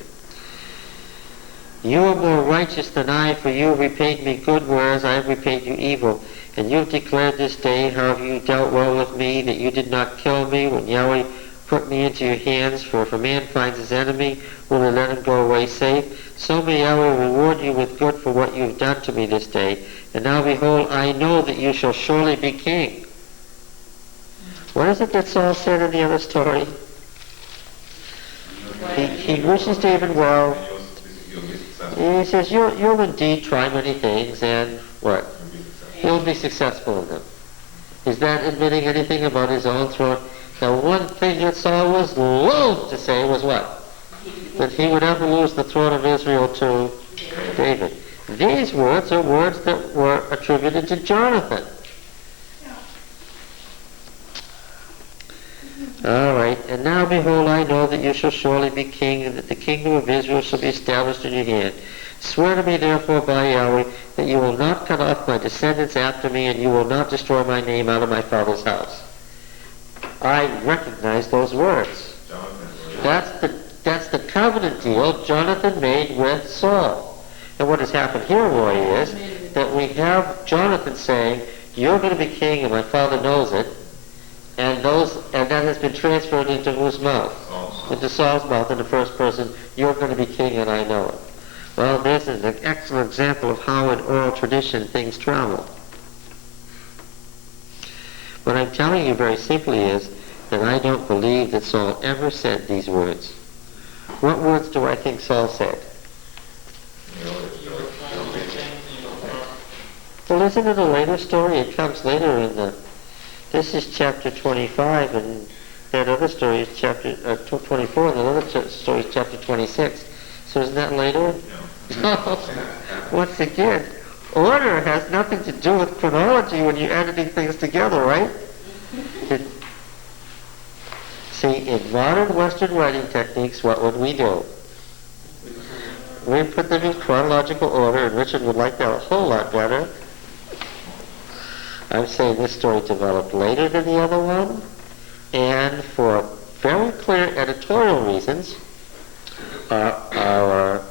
You are more righteous than I, for you have repaid me good, whereas I have repaid you evil. And you have declared this day how you dealt well with me, that you did not kill me when Yahweh put me into your hands. For if a man finds his enemy, will he let him go away safe? So may Yahweh reward you with good for what you have done to me this day. And now behold, I know that you shall surely be king. What is it that Saul said in the other story? He wishes David well. He says, you'll indeed try many things, and what? You'll be successful in them. Is that admitting anything about his own throne? The one thing that Saul was loath to say was what? That he would ever lose the throne of Israel to David. These words are words that were attributed to Jonathan. All right, and now behold, I know that you shall surely be king, and that the kingdom of Israel shall be established in your hand. Swear to me therefore by Yahweh that you will not cut off my descendants after me, and you will not destroy my name out of my father's house. I recognize those words. That's the covenant deal Jonathan made with Saul. And what has happened here, Roy, is that we have Jonathan saying, you're going to be king, and my father knows it. And that has been transferred into whose mouth? Into Saul's mouth in the first person. You're going to be king, and I know it. Well, this is an excellent example of how in oral tradition things travel. What I'm telling you very simply is that I don't believe that Saul ever said these words. What words do I think Saul said? Well, isn't it a later story? It comes later in the This is chapter 25, and that other story is chapter 24, and the other story is chapter 26. So isn't that later? No. Once again, order has nothing to do with chronology when you're editing things together, right? See, in modern Western writing techniques, what would we do? We put them in chronological order, and Richard would like that a whole lot better. I'm saying this story developed later than the other one, and for very clear editorial reasons, our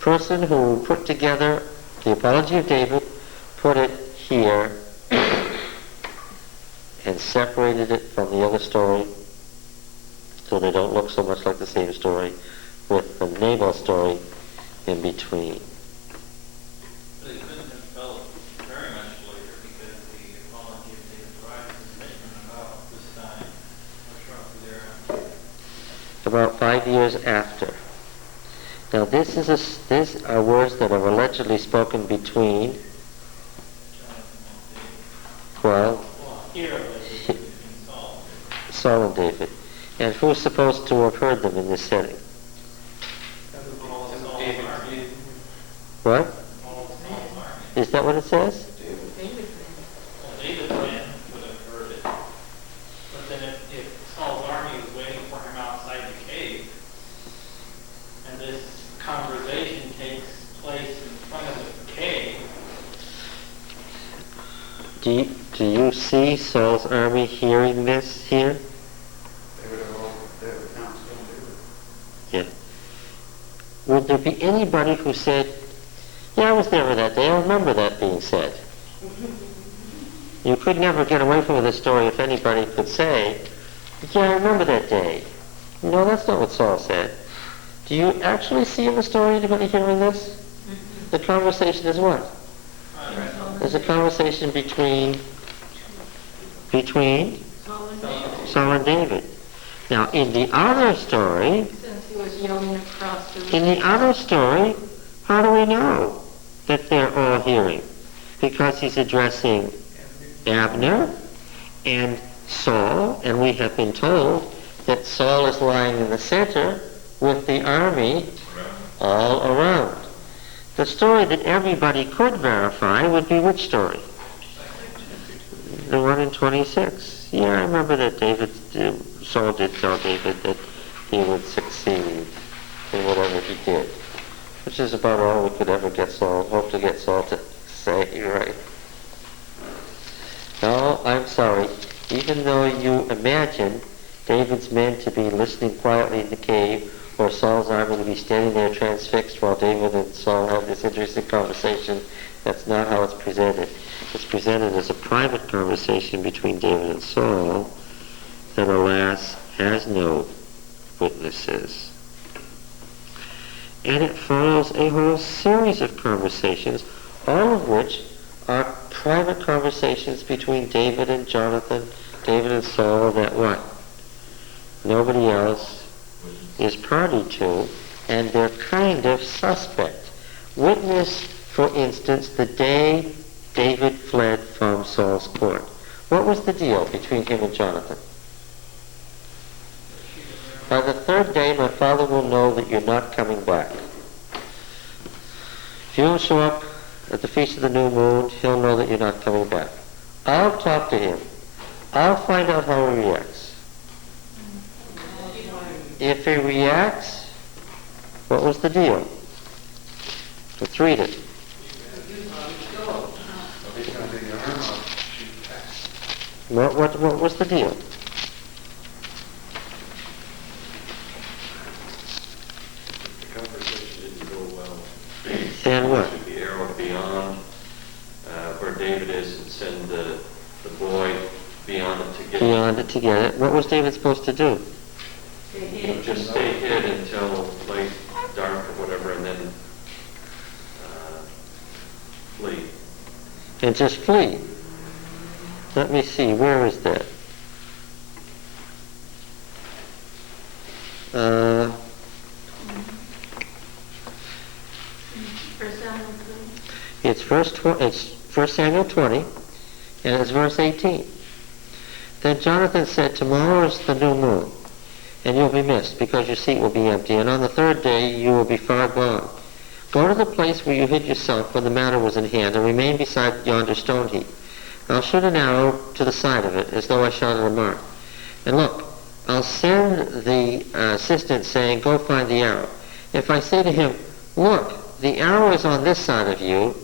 person who put together the Apology of David put it here and separated it from the other story so they don't look so much like the same story, with the Nabal story in between. But it couldn't have developed very much later because the Apology of David Rice is written about this time, or shortly thereafter. About 5 years after. Now these are words that are allegedly spoken between, well, Here it was between Saul and David. And who's supposed to have heard them in this setting? What? Is that what it says? Well, David's men would have heard it. But then if Saul's army was waiting for him outside the cave, and this conversation takes place in front of the cave. Do you see Saul's army hearing this here? They would count Yeah. Would there be anybody who said, yeah, I was there that day, I remember that being said? You could never get away from this story if anybody could say, yeah, I remember that day. No, that's not what Saul said. Do you actually see in the story anybody hearing this? The conversation is what? There's a conversation between Saul and David. Now, in the other story, Since he was yelling across the room. in the other story, how do we know that they're all hearing? Because he's addressing Abner and Saul, and we have been told that Saul is lying in the center with the army all around. The story that everybody could verify would be which story? The one in 26. Yeah, I remember that Saul did tell David that he would succeed in whatever he did. Which is about all we could ever hope to get Saul to say, right? No, I'm sorry. Even though you imagine David's men to be listening quietly in the cave, or Saul's army to be standing there transfixed while David and Saul have this interesting conversation, that's not how it's presented. It's presented as a private conversation between David and Saul that, alas, has no witnesses. And it follows a whole series of conversations, all of which are private conversations between David and Jonathan, David and Saul, that what? Nobody else is party to, and they're kind of suspect. Witness, for instance, the day David fled from Saul's court. What was the deal between him and Jonathan? By the third day, my father will know that you're not coming back. If you don't show up at the Feast of the New Moon, he'll know that you're not coming back. I'll talk to him. I'll find out how he reacts. If he reacts, what was the deal? Let's read it. What was the deal? The conversation didn't go well. And what? Shoot the arrow beyond where David is and send the boy beyond it to get it. Beyond it to get it. What was David supposed to do? Just stay hid until late, dark or whatever, and then flee. And just flee. Let me see, where is that? It's 1 Samuel 20, and it's verse 18. Then Jonathan said, tomorrow is the new moon, and you'll be missed, because your seat will be empty, and on the third day you will be far gone. Go to the place where you hid yourself when the matter was in hand, and remain beside yonder stone heap. I'll shoot an arrow to the side of it, as though I shot at a mark. And look, I'll send the assistant saying, go find the arrow. If I say to him, look, the arrow is on this side of you,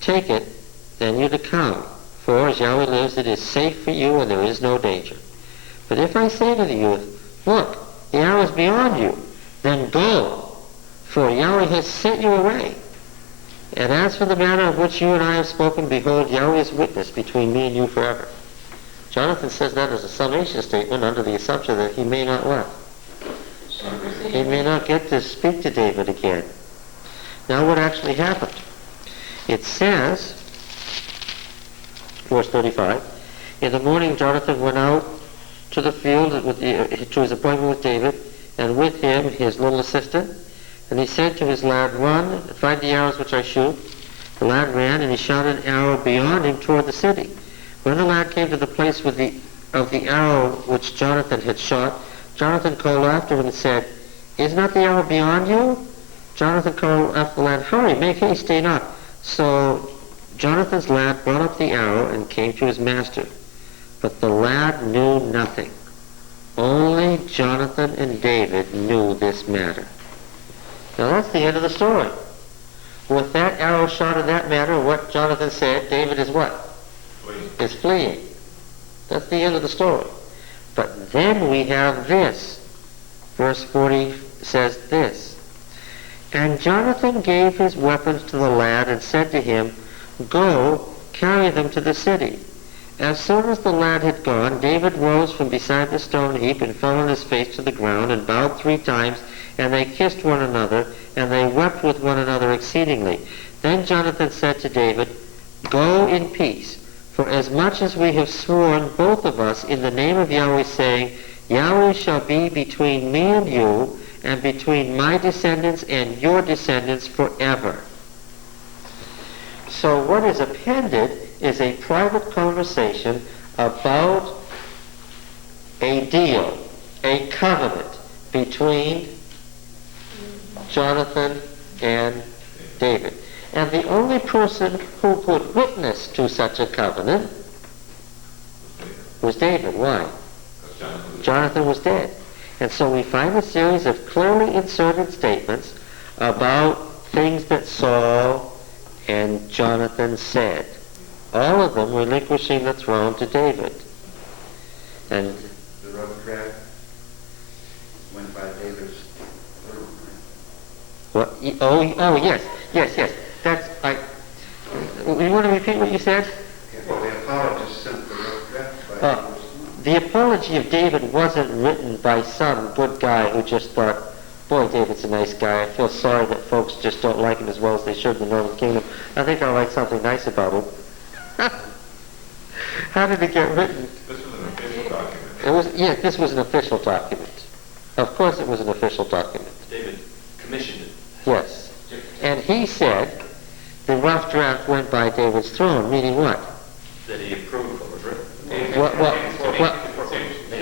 take it, then you to come. For as Yahweh lives, it is safe for you, and there is no danger. But if I say to the youth, look, the arrow is beyond you, then go, for Yahweh has sent you away. And as for the matter of which you and I have spoken, behold, Yahweh is witness between me and you forever. Jonathan says that as a summation statement under the assumption that he may not what? He may not get to speak to David again. Now what actually happened? It says, verse 35, in the morning Jonathan went out to the field to his appointment with David, and with him his little assistant. And he said to his lad, run, find the arrows which I shoot. The lad ran, and he shot an arrow beyond him toward the city. When the lad came to the place of the arrow which Jonathan had shot, Jonathan called after him and said, is not the arrow beyond you? Jonathan called after the lad, hurry, make haste, stay not. So Jonathan's lad brought up the arrow and came to his master. But the lad knew nothing. Only Jonathan and David knew this matter. Now that's the end of the story. With that arrow shot in that manner, what Jonathan said, David is what? Fleeing. Is fleeing. That's the end of the story. But then we have this. Verse 40 says this. And Jonathan gave his weapons to the lad and said to him, go, carry them to the city. As soon as the lad had gone, David rose from beside the stone heap and fell on his face to the ground and bowed 3 times, and they kissed one another, and they wept with one another exceedingly. Then Jonathan said to David, go in peace, for as much as we have sworn, both of us, in the name of Yahweh, saying, Yahweh shall be between me and you, and between my descendants and your descendants forever. So what is appended is a private conversation about a deal, a covenant between Jonathan and David. And the only person who could witness to such a covenant was David. Why? Jonathan was dead. And so we find a series of clearly inserted statements about things that Saul and Jonathan said, all of them relinquishing the throne to David. And The rough draft went by David's throne, right? what? Oh, yes. That's you want to repeat what you said? Okay, well, the apologist sent the rough draft by David's throne. The apology of David wasn't written by some good guy who just thought, boy, David's a nice guy. I feel sorry that folks just don't like him as well as they should in the Northern Kingdom. I think I'll write something nice about him. How did it get written? This was an official document. This was an official document. Of course it was an official document. David commissioned it. Yes. And he said the rough draft went by David's throne, meaning what? That he approved what was written.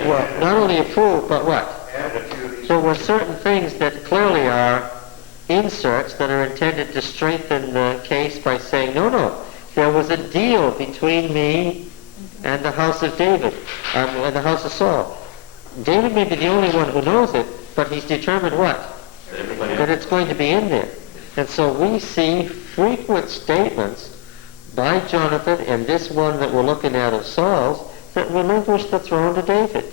Well, not only approved, but what? Added a few of these. There were certain things that clearly are inserts that are intended to strengthen the case by saying, no, there was a deal between me and the house of David, and the house of Saul. David may be the only one who knows it, but he's determined what? That it's going to be in there. And so we see frequent statements by Jonathan, and this one that we're looking at of Saul's, that relinquished the throne to David.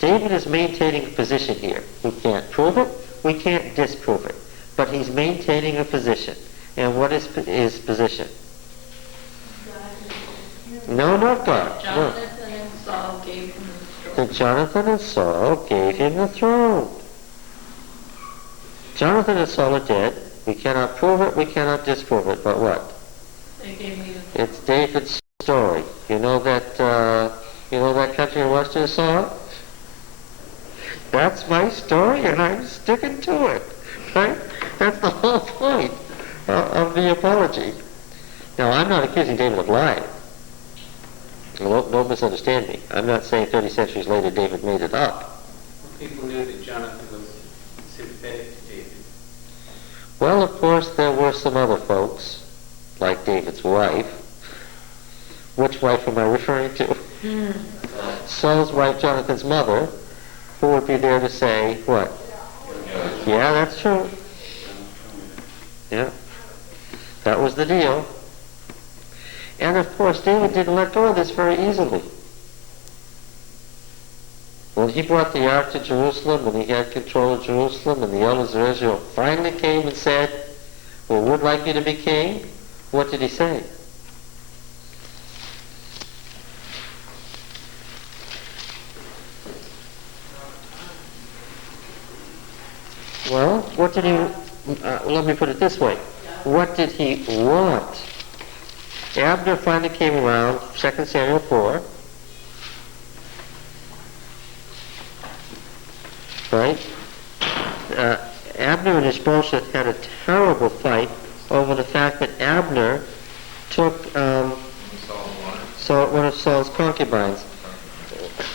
David is maintaining a position here. We can't prove it, we can't disprove it, but he's maintaining a position. And what is his position? No, not God. No. Jonathan and Saul gave him the throne. That Jonathan and Saul gave him the throne. Jonathan and Saul are dead. We cannot prove it, we cannot disprove it, but what? They gave me the throne. It's David's story. You know that country and western song? That's my story, and I'm sticking to it. Right? That's the whole point of the apology. Now, I'm not accusing David of lying. Don't misunderstand me. I'm not saying 30 centuries later David made it up. People knew that Jonathan was sympathetic to David. Well, of course, there were some other folks, like David's wife. Which wife am I referring to? Saul's wife, Jonathan's mother, who would be there to say, what? Yeah, that's true. Yeah. That was the deal. And of course, David didn't let go of this very easily. When he brought the ark to Jerusalem and he had control of Jerusalem and the elders of Israel finally came and said, well, we'd like you to be king, what did he say? Well, what did he, let me put it this way. What did he want? Abner finally came around, 2 Samuel 4. Right? Abner and Ishbosheth had a terrible fight over the fact that Abner took one of Saul's concubines,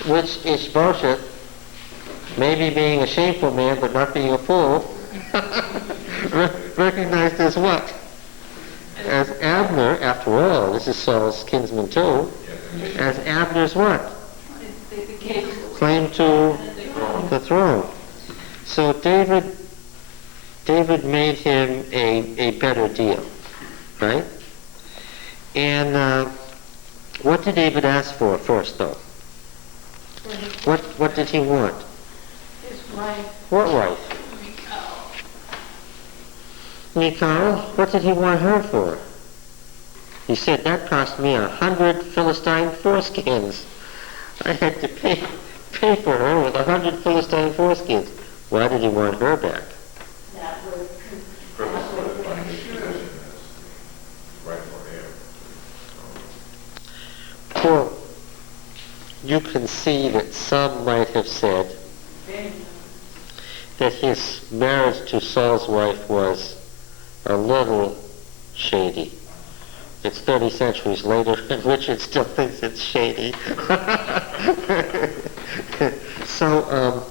which Ishbosheth, maybe being a shameful man but not being a fool, recognized as what? As Abner, after all, this is Saul's kinsman too, as Abner's what? Claim to the throne. So David made him a better deal, right? And what did David ask for first, though? What did he want? His wife. What wife? Michal. What did he want her for? He said, that cost me 100 Philistine foreskins. I had to pay for her with 100 Philistine foreskins. Why did he want her back? That was Well, you can see that some might have said that his marriage to Saul's wife was a little shady. It's 30 centuries later, and Richard still thinks it's shady. So,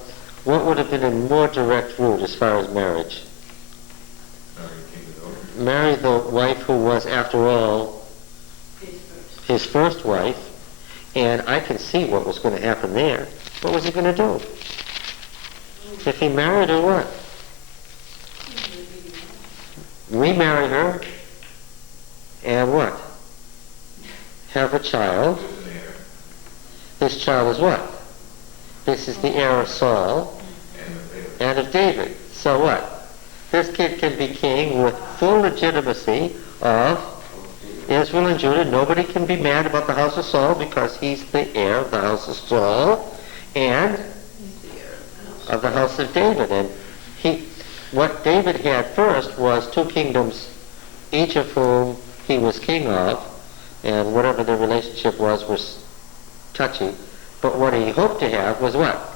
what would have been a more direct route as far as marriage? Marry the wife who was, after all, his first wife, and I can see what was going to happen there. What was he going to do? If he married her, what? Remarry her, and what? Have a child. This child is what? This is the heir of Saul and of David. So what? This kid can be king with full legitimacy of Israel and Judah. Nobody can be mad about the house of Saul because he's the heir of the house of Saul and of the house of David. And what David had first was 2 kingdoms, each of whom he was king of, and whatever their relationship was touchy. But what he hoped to have was what?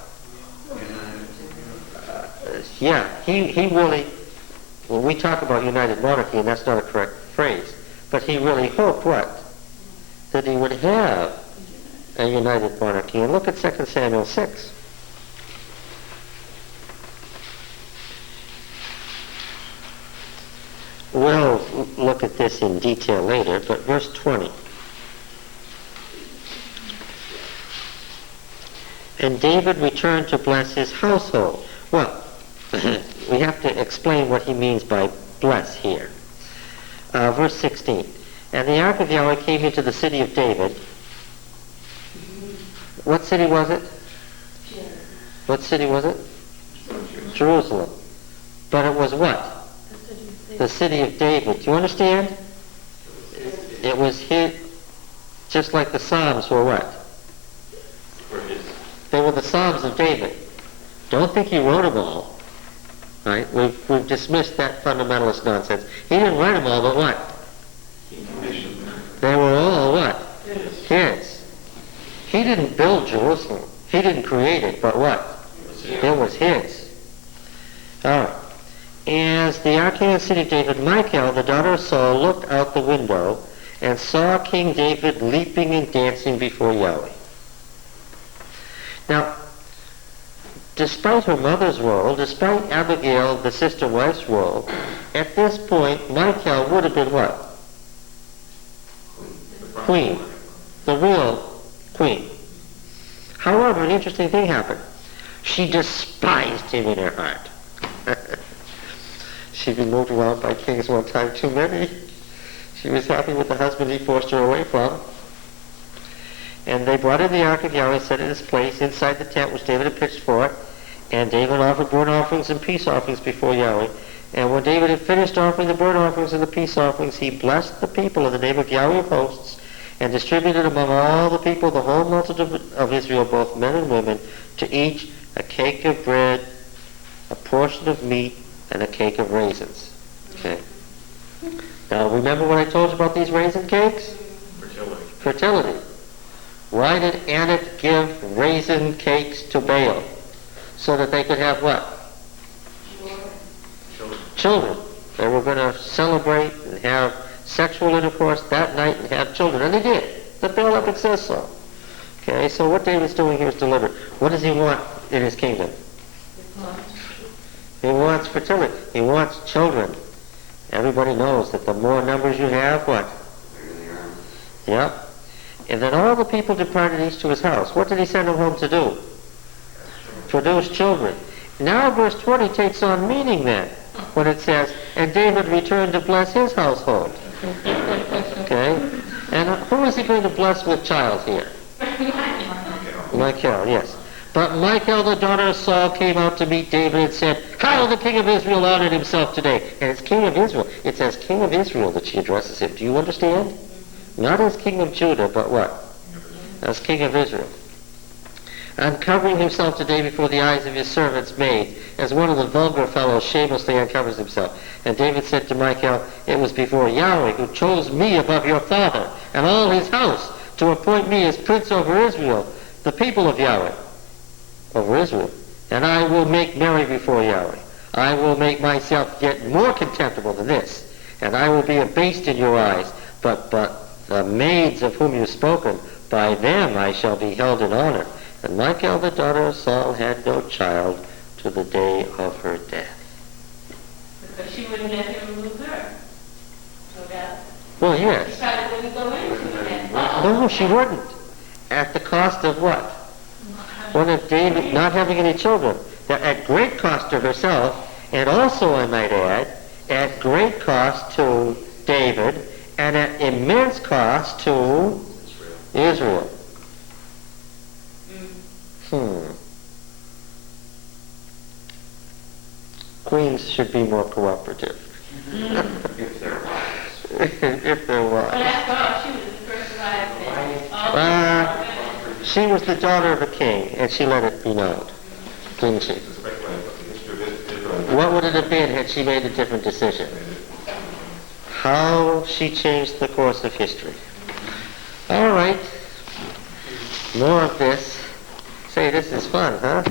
He really, when we talk about united monarchy, and that's not a correct phrase, but he really hoped what? That he would have a united monarchy. And look at 2 Samuel 6. We'll look at this in detail later, but verse 20. And David returned to bless his household. Well, we have to explain what he means by bless here. Verse 16. And the ark of Yahweh came into the city of David. What city was it? What city was it? Jerusalem. But it was what? The city of David. Do you understand? It was hid, just like the Psalms were what? They were the Psalms of David. Don't think he wrote them all. Right? We've dismissed that fundamentalist nonsense. He didn't write them all, but what? They were all what? His. He didn't build Jerusalem. He didn't create it, but what? It was his. All right. As the ark came in the city of David, Michal, the daughter of Saul, looked out the window and saw King David leaping and dancing before Yahweh. Now, despite her mother's role, despite Abigail, the sister wife's role, at this point, Michal would have been what? Queen. The real queen. However, an interesting thing happened. She despised him in her heart. She'd been moved around by kings one time too many. She was happy with the husband he forced her away from. And they brought in the ark of Yahweh, set it in its place inside the tent which David had pitched for it. And David offered burnt offerings and peace offerings before Yahweh. And when David had finished offering the burnt offerings and the peace offerings, he blessed the people in the name of Yahweh of hosts, and distributed among all the people, the whole multitude of Israel, both men and women, to each a cake of bread, a portion of meat, and a cake of raisins. Okay. Now remember what I told you about these raisin cakes? Fertility. Fertility. Why did Anak give raisin cakes to Baal? So that they could have what? Children. They were going to celebrate and have sexual intercourse that night and have children. And they did. The Baal epic says so. Okay, so what David's doing here is deliberate. What does he want in his kingdom? He wants fertility. He wants children. Everybody knows that the more numbers you have, what? Yep. And then all the people departed each to his house. What did he send them home to do? Produce children. Now verse 20 takes on meaning then, when it says, and David returned to bless his household. Okay? And who is he going to bless with child here? Michal, yes. But Michal, the daughter of Saul, came out to meet David and said, how the king of Israel honored himself today. And it's king of Israel. It's as king of Israel that she addresses him. Do you understand? Not as king of Judah, but what? As king of Israel. Uncovering himself today before the eyes of his servants' maid, as one of the vulgar fellows shamelessly uncovers himself. And David said to Michal, it was before Yahweh who chose me above your father and all his house to appoint me as prince over Israel, the people of Yahweh, over Israel. And I will make merry before Yahweh. I will make myself yet more contemptible than this, and I will be abased in your eyes. But the maids of whom you have spoken, by them I shall be held in honor. And Michal, the daughter of Saul, had no child to the day of her death. Because she wouldn't let him remove her. So that Well, yes. she probably wouldn't go into it. No, she wouldn't. At the cost of what? One of David not having any children. At great cost to herself, and also, I might add, at great cost to David, and at immense cost to Israel. Queens should be more cooperative. If they're wise. If they're Well, wise. after all, she was the first wife that She was the daughter of a king, and she let it be known, didn't she? What would it have been had she made a different decision? How she changed the course of history. All right. More of this. Say, this is fun, huh?